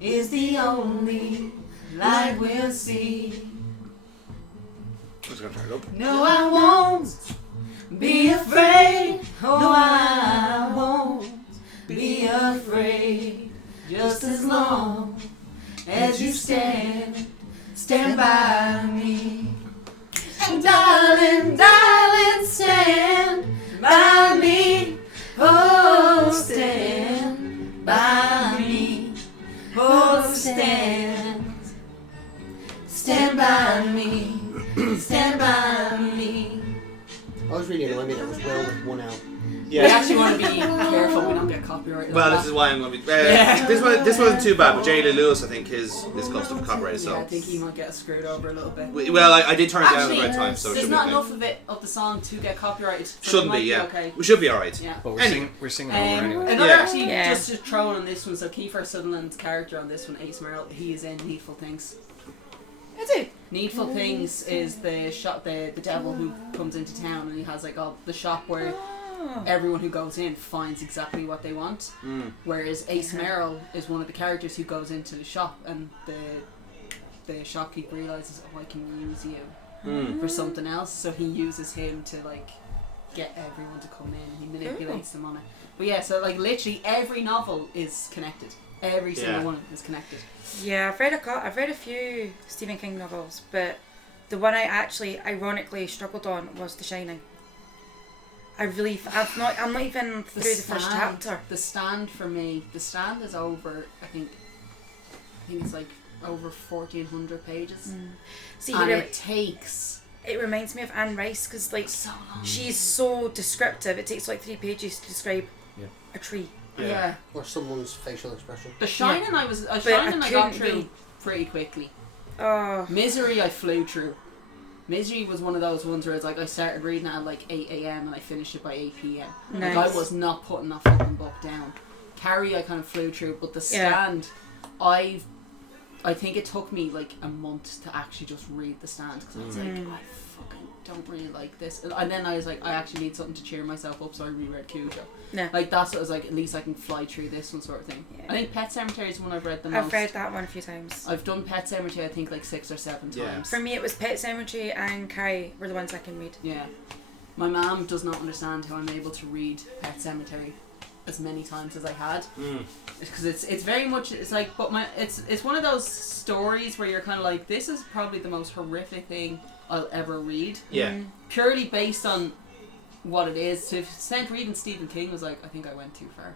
is the only light we'll see. I'm just gonna turn it up. No, I won't be afraid. No, I won't be afraid. Just as long as you stand by me. Darling, darling, stand by me. Oh, stand by me. Oh, stand by me. Stand by me. I was really annoyed me that was Will with 1 L. We actually want to be careful we don't get copyrighted. Well, on this that. is why I'm going to be. This wasn't too bad, but Jerry Lee Lewis, I think, his close to copyrighted. So Yeah, I think he might get screwed over a little bit. well, I did turn it down at the Actually, right time, so it there's should be not okay. enough of it of the song to get copyrighted. So Shouldn't it be, might yeah. Okay. We should be alright. Yeah. But Anyway. we're singing over anyway. Another Yeah. actually Yeah. just to throw on this one. So Kiefer Sutherland's character on this one, Ace Merrill, he is in Needful Things. Is it? Needful Things is the shop, the devil who comes into town, and he has like all the shop where everyone who goes in finds exactly what they want. Whereas Ace Merrill is one of the characters who goes into the shop, and the shopkeeper realizes, oh, I can use you for something else. So he uses him to like get everyone to come in, and he manipulates them on it. But yeah, so like literally every novel is connected. Every single one is connected. Yeah, I've read a few Stephen King novels, but the one I actually ironically struggled on was The Shining. I'm not even through the first chapter. The Stand for me, The Stand is over. I think it's like over 1,400 pages. See, and it takes. It reminds me of Anne Rice because like So long. she's so descriptive. It takes like 3 pages to describe a tree. Yeah. Or someone's facial expression. The Shining, I got couldn't through read. pretty quickly. Oh, Misery, I flew through. Misery was one of those ones where it's like I started reading it at like 8 a.m. and I finished it by 8 p.m. Nice. Like I was not putting that fucking book down. Carrie, I kind of flew through, but The Stand, I think it took me like a month to actually just read The Stand because I was like, I fucking don't really like this. And then I was like, I actually need something to cheer myself up, so I reread Cujo. Yeah. Like that's what I was like, at least I can fly through this one sort of thing. Yeah. I think Pet Sematary is the one I've read the most. I've read that one a few times. I've done Pet Sematary I think like 6 or 7 Yeah. times. For me, it was Pet Sematary and Carrie were the ones I can read. Yeah. My mum does not understand how I'm able to read Pet Sematary as many times as I had. Because it's very much, it's like, but it's one of those stories where you're kind of like, this is probably the most horrific thing I'll ever read. Yeah. Purely based on what it is. To send reading Stephen King was like, I think I went too far.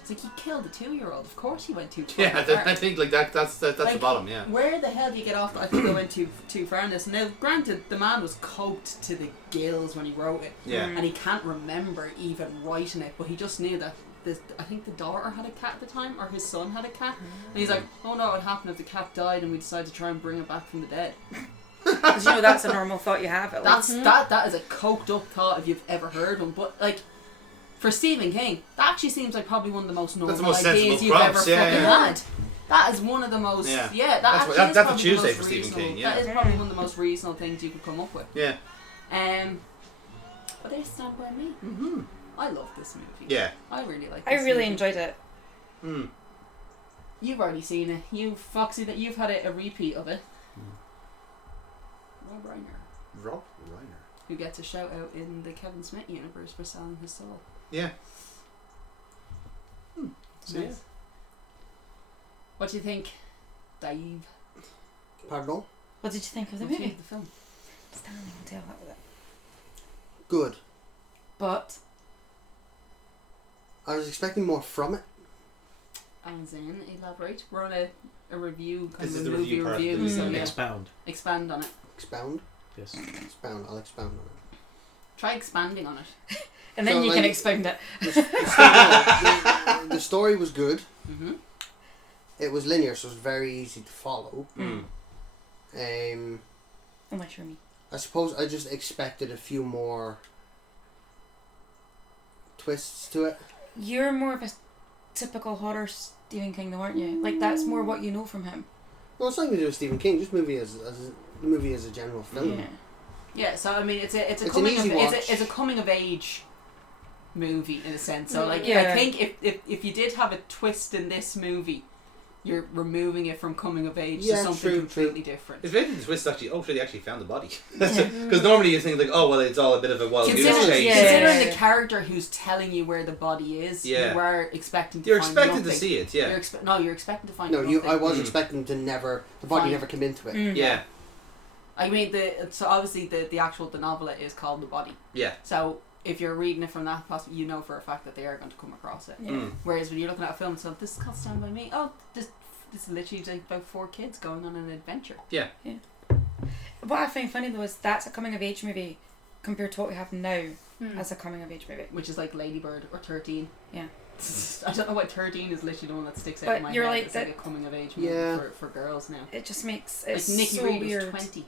It's like, he killed a 2-year-old. Of course he went too far. Yeah, I think like that's Like, the bottom. Yeah. Where the hell do you get off? I think I went too far in this. Now, granted, the man was coked to the gills when he wrote it. Yeah. And he can't remember even writing it, but he just knew that I think the daughter had a cat at the time, or his son had a cat. And he's like, oh no, what happened if the cat died and we decided to try and bring it back from the dead? Because that's a normal thought you have. At least. That is a coked up thought if you've ever heard one. But like, for Stephen King, that actually seems like probably one of the most normal the most ideas sensible you've ever prompts, fucking yeah. had. That is one of the most That's that's a Tuesday for Stephen King. Yeah. That is probably one of the most reasonable things you could come up with. Yeah. But they stand by me. I love this movie. Yeah. I really like. I This really movie. enjoyed it. You've already seen it. You Foxy, that you've had a repeat of it. Rob Reiner, who gets a shout out in the Kevin Smith universe for selling his soul. Yeah. So nice. What do you think, Dave? Pardon? What did you think of the What do you movie? think of the film? Stanley can tell that with it. Good. But I was expecting more from it. As in, elaborate. We're on a review, kind This of is a the movie review part of review. the So movie. yeah, Expound. on it. Expound? Yes. Expound. I'll expound on it. Try expanding on it. and then So, you like, can expound it. The story was good. Mm-hmm. It was linear, so it was very easy to follow. Unless you're me. I suppose I just expected a few more twists to it. You're more of a typical horror Stephen King, though, aren't you? Like that's more what you know from him. Well, it's nothing to do with Stephen King. Just movie as the movie as a general film. Yeah. Yeah. So I mean, it's a It's coming an easy of watch. it's a coming of age movie in a sense. So like, Yeah. I think if you did have a twist in this movie, you're removing it from coming of age to something completely different. It's very the twist actually. Oh, shit, they actually found the body. Because normally you think like, oh well, it's all a bit of a wild goose chase. Considering the character who's telling you where the body is, you are expecting to You're find expecting nothing. to see it, yeah. You're expecting to find No, nothing. I was expecting to the body never came into it. Yeah. I mean, so obviously the novel is called The Body. Yeah. So if you're reading it from that perspective, you know for a fact that they are going to come across it. Yeah. Whereas when you're looking at a film, so this is called Stand By Me. Oh, this is literally like about 4 kids going on an adventure. Yeah. What I find funny though is that's a coming of age movie, compared to what we have now as a coming of age movie. Which is like Lady Bird or 13. Yeah. I don't know why 13 is literally the one that sticks out But in my you're head. like It's that- like a coming of age movie Yeah. for girls now. It just makes Like it Nikki so Reed weird. was 20.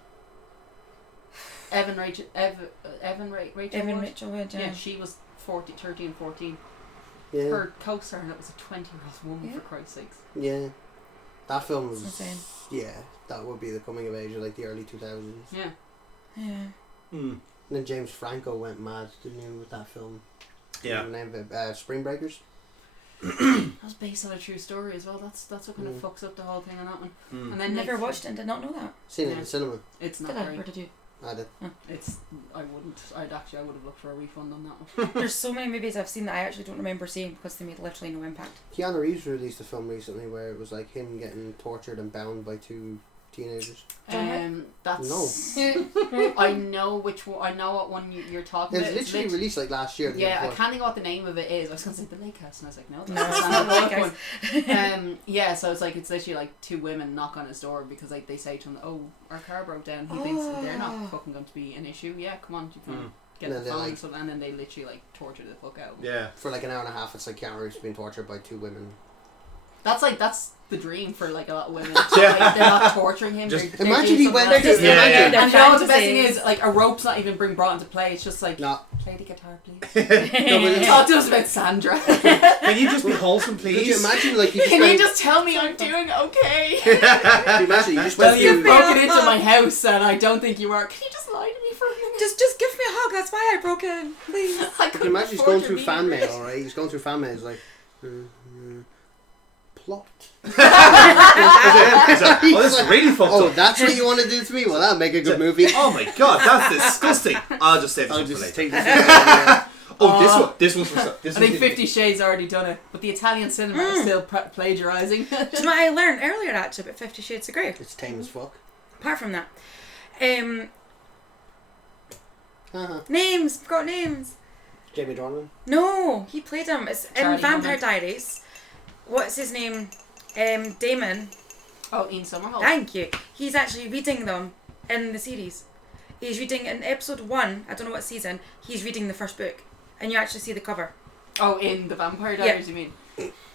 Evan Rachel Wood? Wood, yeah. Yeah, she was 13, 14. Yeah. Her co-star in it was a 20-year-old woman, Yeah. for Christ's sakes. Yeah. That film was. It's insane. Yeah, that would be the coming of age of like the early 2000s. Yeah. Yeah. And then James Franco went mad, didn't he, with that film? Yeah. The name of it, Spring Breakers. That was based on a true story as well. That's what kind of fucks up the whole thing on that one. And then Never watched it and did not know that. Seen it in Yeah. the cinema. It's not Did I? great. Or did you? I did. It's I would have looked for a refund on that one. There's so many movies I've seen that I actually don't remember seeing because they made literally no impact. Keanu Reeves released a film recently where it was like him getting tortured and bound by two teenagers. That's No. I know which one. I know what one you're talking It about. was It's literally released like last year. the year Yeah, I before. can't think of what the name of it is. I was going to say the Lake House, and I was like, no, No, that's it's not not the Lake Lake House. one. Yeah, so it's like it's literally like two women knock on his door because like they say to him, "Oh, our car broke down." He thinks they're not fucking going to be an issue. Yeah, come on, you can get And the then phone they, and stuff, and then they literally like torture the fuck out of him. Yeah. For like an hour and a half, it's like Keanu Reeves being tortured by two women. That's the dream for like a lot of women. Yeah. Like, they're not torturing him. Just they're imagine doing he something went else. through- Yeah. imagine their And you know what the best thing fantasies. is? Like a rope's not even being brought into play. It's just like No. play the guitar, please. No, Talk to us about Sandra. Can you just be wholesome, Could you please? imagine like you just Can went, you just tell me I'm doing okay? Could you imagine you just Well, went you've through. broken into my house and I don't think you are. Can you just lie to me for a minute? Just give me a hug. That's why I broke in, please. I Could couldn't you imagine he's afford going your through fan beavers. mail, right? He's going through fan mail. He's like, plot. Oh, this is really fucked Oh, up. that's what you want to do to me? Well, that'll make a good movie. Oh my god, that's disgusting. I'll just save this I'll one for just later. take this. Yeah. This one's for this I think one's 50 Shades already done it, but the Italian cinema is still plagiarising. Do you know what I learned earlier actually about 50 Shades of Grey? It's tame as fuck. Apart from that, Uh-huh. names. Forgot names. Jamie Dornan. No, he played him. It's in Charlie Vampire Hunnam. Diaries. What's his name? Damon. Oh, Ian Somerhalder. Thank you. He's actually reading them in the series. He's reading in episode 1, I don't know what season, he's reading the first book. And you actually see the cover. Oh, in the Vampire Diaries, you mean?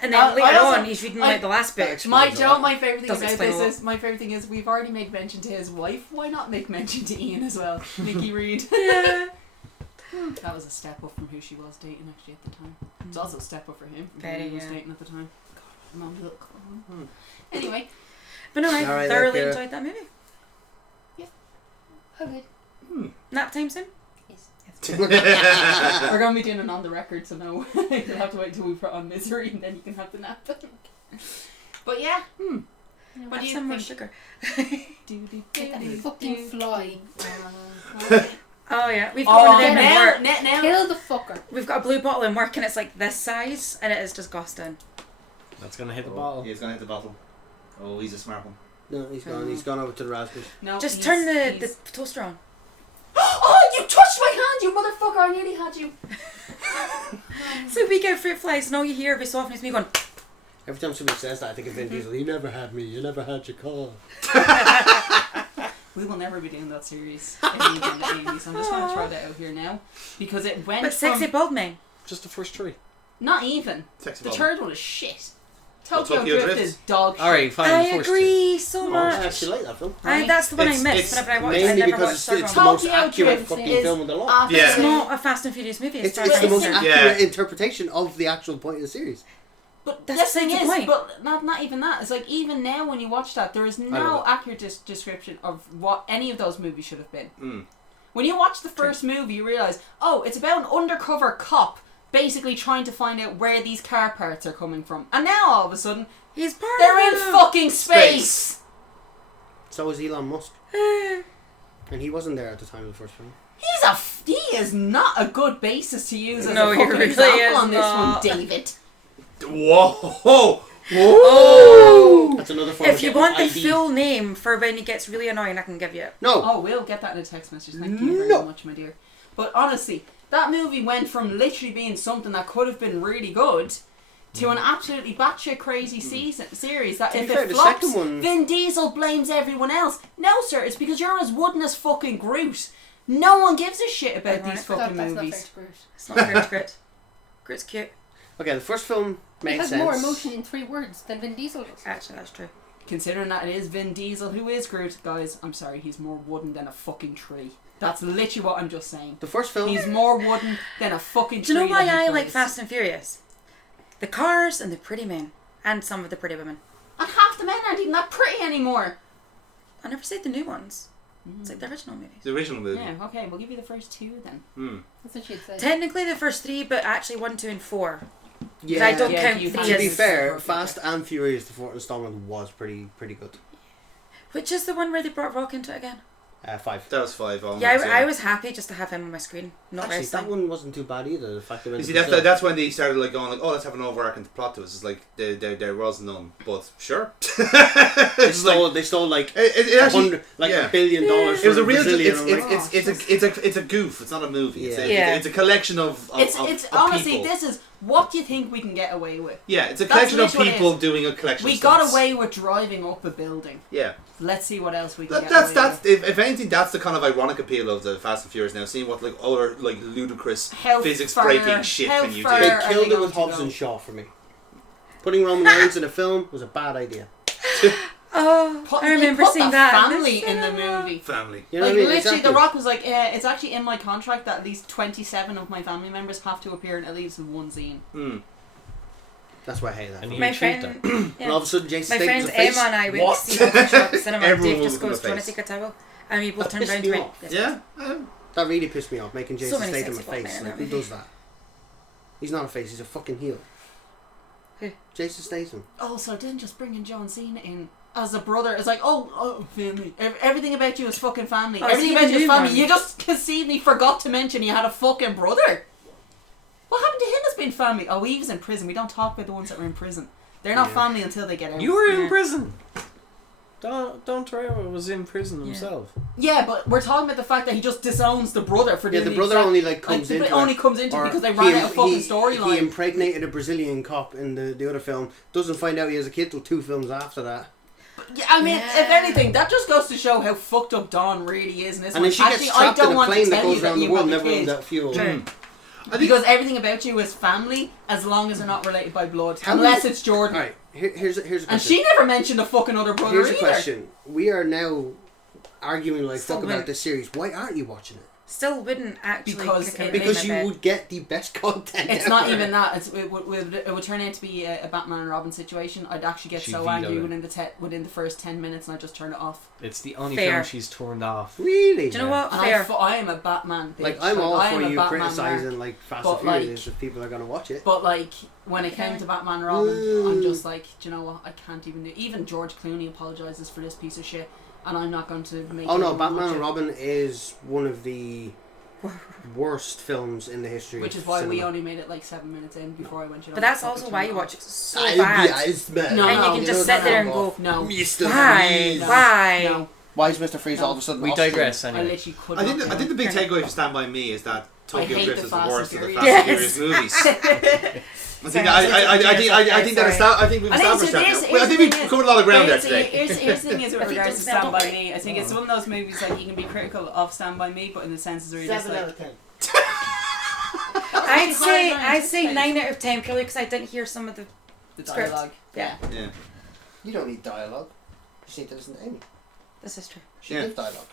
And then later I also- on, he's reading like the last book. My favourite thing Doesn't about explain this a is my favourite thing is we've already made mention to his wife. Why not make mention to Ian as well? Nikki Reed. Yeah. That was a step up from who she was dating actually at the time. It's also a step up for him from Very, who he was yeah. dating at the time. God, I'm a little Anyway. But no, I Alright, thoroughly like, enjoyed that movie. Okay. Nap time soon? We're going to be doing it on the record, so no. You'll have to wait till we put on Misery and then you can have the nap. But yeah. What do you some more think? sugar. Get that fucking fly. Oh yeah, we've got one of them in work. now. Kill the fucker. We've got a blue bottle in work and it's like this size and it is disgusting. That's gonna hit the bottle. He's gonna hit the bottle. Oh, he's a smart one. No, he's gone. He's gone over to the raspberries. No, Just he's- turn the he's- toaster on. Oh, you touched my hand, you motherfucker! I nearly had you. So we get fruit flies and all you hear every so often is me going, Every time somebody says that, I think of Vin Diesel. You never had me. You never had your car. We will never be doing that series again in the 80s. I'm just going to throw that out here now. Because it went but from... sexy bald men. Just the first three. Not even. Sexy The bald. third one is shit. Well, Tokyo Tokyo Drift Drift. is dog shit. Alright, fine. I the first agree so I much. actually like that film. That's the one I It's- missed it's whenever I watched it. I Mainly never because watched the it's third the one. most Tokyo accurate Drift fucking is film in the lot. Yeah. It's not a Fast and Furious movie. It's It's the most accurate. accurate Yeah. interpretation of the actual point of the series. But That's the thing the is, point. but not even that. It's like even now when you watch that, there is love no it. accurate description of what any of those movies should have been. Mm. When you watch the first movie, you realise, oh, it's about an undercover cop basically trying to find out where these car parts are coming from. And now all of a sudden, He's part they're of in it. fucking space. So is Elon Musk. And he wasn't there at the time of the first film. He is not a good basis to use as No, a he fucking really example is on this not. one, David. Whoa! Oh! That's another form If of you getting want the ID. full name for when he gets really annoying, I can give you it. No. Oh, we'll get that in a text message. Thank you very No. much, my dear. But honestly, that movie went from literally being something that could have been really good to an absolutely batshit crazy series that To be if fair, it the flops, second one- Vin Diesel blames everyone else. No, sir, it's because you're as wooden as fucking Groot. No one gives a shit about these Ironic. fucking That's not fair movies. to Groot. It's not fair to Groot. Groot's cute. Okay, the first film He made has sense. more emotion in 3 words than Vin Diesel does. Actually, that's true. Considering that it is Vin Diesel who is Groot, guys, I'm sorry, he's more wooden than a fucking tree. That's literally what I'm just saying. The first film. He's more wooden than a fucking tree. Do you know why that he I like plays. Fast and Furious? The cars and the pretty men. And some of the pretty women. And half the men aren't even that pretty anymore. I never said the new ones. It's like the original movies. The original movie. Yeah, okay, we'll give you the first 2 then. That's what she'd say. Technically the first 3, but actually 1, 2, and 4. Yeah, I don't Yeah, count you 3 to be as... fair, Fast and Furious, the fourth installment was pretty good. Which is the one where they brought Rock into it again? 5. That was 5 almost. Yeah, I was happy just to have him on my screen. Not Actually, wrestling. that one wasn't too bad either. The fact that You see, that's when they started like going like, oh, let's have an overarching plot to it. It's like there was none, but sure. they stole like it actually, $1 billion. It was a real. Brazilian. It's a goof. It's not a movie. Yeah. It's a collection of It's of honestly, people. this is what do you think we can get away with? Yeah, it's a That's collection of literally what it people is. doing a collection. We of got stunts. away with driving up a building. Yeah. Let's see what else we can get That's away with. if anything, that's the kind of ironic appeal of the Fast and Furious now. Seeing what like other like ludicrous How physics far- breaking shit how can you far- do? They Are killed they it going with to Hobbs go? and Shaw for me. Putting Roman Reigns in a film was a bad idea. Oh, Put- I remember they put seeing the that. family in the movie. Family. You know Like what I mean? literally, Exactly. The Rock was like, it's actually in my contract that at least 27 of my family members have to appear in at least one scene. That's why I hate that. And film. you My shoot friend, them. And all of a sudden, Jason my Statham's friend a face. Emma and I went What? to see Open Shop at the cinema. Everyone Dave was just gonna goes, "Do you want to face. take a towel?" And we both That turned pissed around me to me. off. Yes. Yeah. That really pissed me off, making Jason many Statham a sexy folk face. men, Like, who aren't there? does that? He's not a face, he's a fucking heel. Who? Jason Statham. Also, then just bringing John Cena in as a brother. It's like, oh, family. Everything about you is fucking family. Oh, Everything is he about the you is new family. one? You just conceivably forgot to mention you had a fucking brother. What happened to him as being family? Oh, he was in prison. We don't talk about the ones that were in prison. They're not family until they get out. You were in Yeah. prison. Don Trejo was in prison himself. Yeah, but we're talking about the fact that he just disowns the brother for Yeah, doing the brother exact- only like comes into only it. comes into it Or because they he ran im- out of fucking he- storyline. He impregnated a Brazilian cop in the other film. Doesn't find out he has a kid till 2 films after that. Yeah, I mean, Yeah. if anything, that just goes to show how fucked up Dawn really is in this And one. then she gets Actually, I trapped don't in a want to plane that tell you goes that around the you world have and a never runs kid. out of fuel. True. Because everything about you is family, as long as they're not related by blood. How Unless many- it's Jordan. Alright, here's a question. And she never mentioned the fucking other brother Here's a either. question. We are now arguing like Still fuck about wouldn't- this series. Why aren't you watching it? Still wouldn't actually Because kick out Because in my you bed. would get the best content. It's ever. not even that. It would turn out to be a Batman and Robin situation. I'd actually get She so vetoed angry it. within the first 10 minutes and I'd just turn it off. It's the only Fair. film she's turned off. Really. Do you know what? And Fair. I am a Batman bitch. Like I'm all I for am a you Batman criticizing mark. like Fast But, and Furious like- if people are gonna watch it. But like when it came to Batman and Robin, I'm just like, do you know what? I can't even do. Even George Clooney apologizes for this piece of shit, and I'm not going to make. Oh no, everyone Batman watch and it. Robin is one of the worst films in the history. Which of is why we cinema. only made it like 7 minutes in before I went. But that's also why you watch it so Ah, bad. yeah, it's bad. No, and you no, can you just know sit there and that. go, No, Mr. why? Freeze. Why? no. Why is Mr. Freeze No. all of a sudden We Austrian? digress I anyway. literally could I not. think the big takeaway for Stand By Me is that Tokyo hate Drift the is the Fast worst of and the Furious. Fast and Yes. Furious movies. I think Sorry, I think that sorry. I think we've I think established so, that. here's- now. Well, I here's think the we've thing is- covered a lot of ground there Here's today. the thing is with I think regards to it's Stand Stand By By Me. I think it's one of those movies like you can be critical of Stand By Me, but in the senses where you're just 7 out like, of 10. I'd say 9 out of 10 purely because I didn't hear some of the. the Script. dialogue. Yeah. Yeah. You don't need dialogue. You just need to listen to Amy. This is true. She Yeah. gives dialogue.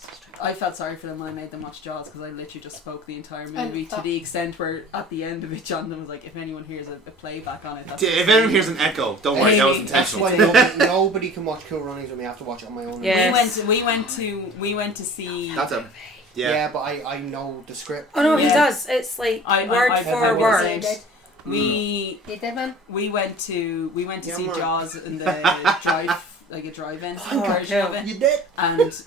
This is true. I felt sorry for them when I made them watch Jaws because I literally just spoke the entire movie to thought- the extent where at the end of it, Jonathan was like, if anyone hears a playback on it, that's If anyone hears an echo, don't worry, that was Amy, That's intentional. why nobody can watch Cool Runnings with me. I have to watch it on my own. Yeah. we went to see. That's a Yeah, but I know the script. Oh no, he Yeah. does. It's like word I for was word. saying, We You dead man? we went to Yeah, see man. Jaws in the drive-in Oh, version of cool. it, You did. and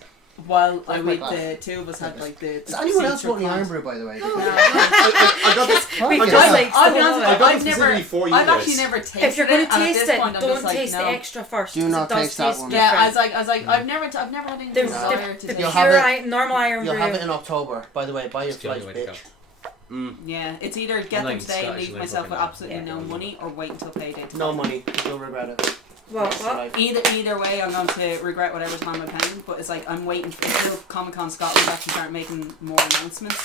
while Like the that. two of us had like the. Is anyone else seats voting reclined. Ironbrew, by the way? I got this. Because Yeah. like I'll be the honest with whole- you, I got I've this never, specifically for you I've guys. actually never tasted if you're going it, to and at taste this it, point I'm don't just like, taste no. the extra first. Do 'cause not it does taste that taste one. Yeah, different. I was like, I've never had any The, desire the, to the taste have pure it- normal iron You'll have it brew. in October. By the way, buy your It's the only flights, way to bitch. Yeah, it's either get I'm them like today and Scottish leave and myself fucking with absolutely yeah. no money, or wait until payday. to No buy. money. You'll regret it. What? Either way, I'm going to regret whatever time I'm paying. But it's like I'm waiting until Comic Con Scotland actually start making more announcements.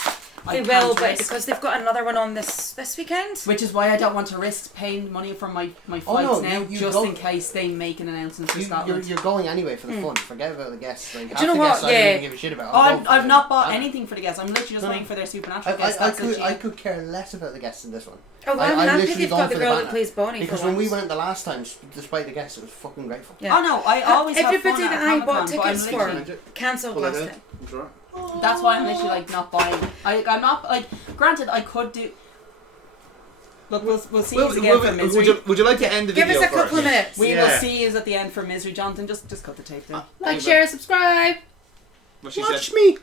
They will, but because they've got another one on this weekend. Which is why I don't want to risk paying money for my flights now, just in case they make an announcement for Scotland. You're going anyway for the fun. Forget about the guests. Like, do you know what? I don't even give a shit about. I've not bought anything for the guests. I'm literally just waiting for their supernatural guests. I could care less about the guests in this one. Oh, well, I'm happy they've got the girl that plays Bonnie. Because when we went the last time, despite the guests, it was fucking grateful. Yeah. Oh no, I always have everybody fun at that I bought Comic-Con, tickets for cancelled last time. That's why I'm literally like not buying. I'm not like. Granted, I could do. Look, we'll see you again for Misery. Would you like to end the video Give us a couple of minutes. We will see you at the end for Misery. Jonathan, just cut the tape down. Like, share, subscribe. What she Watch said. me.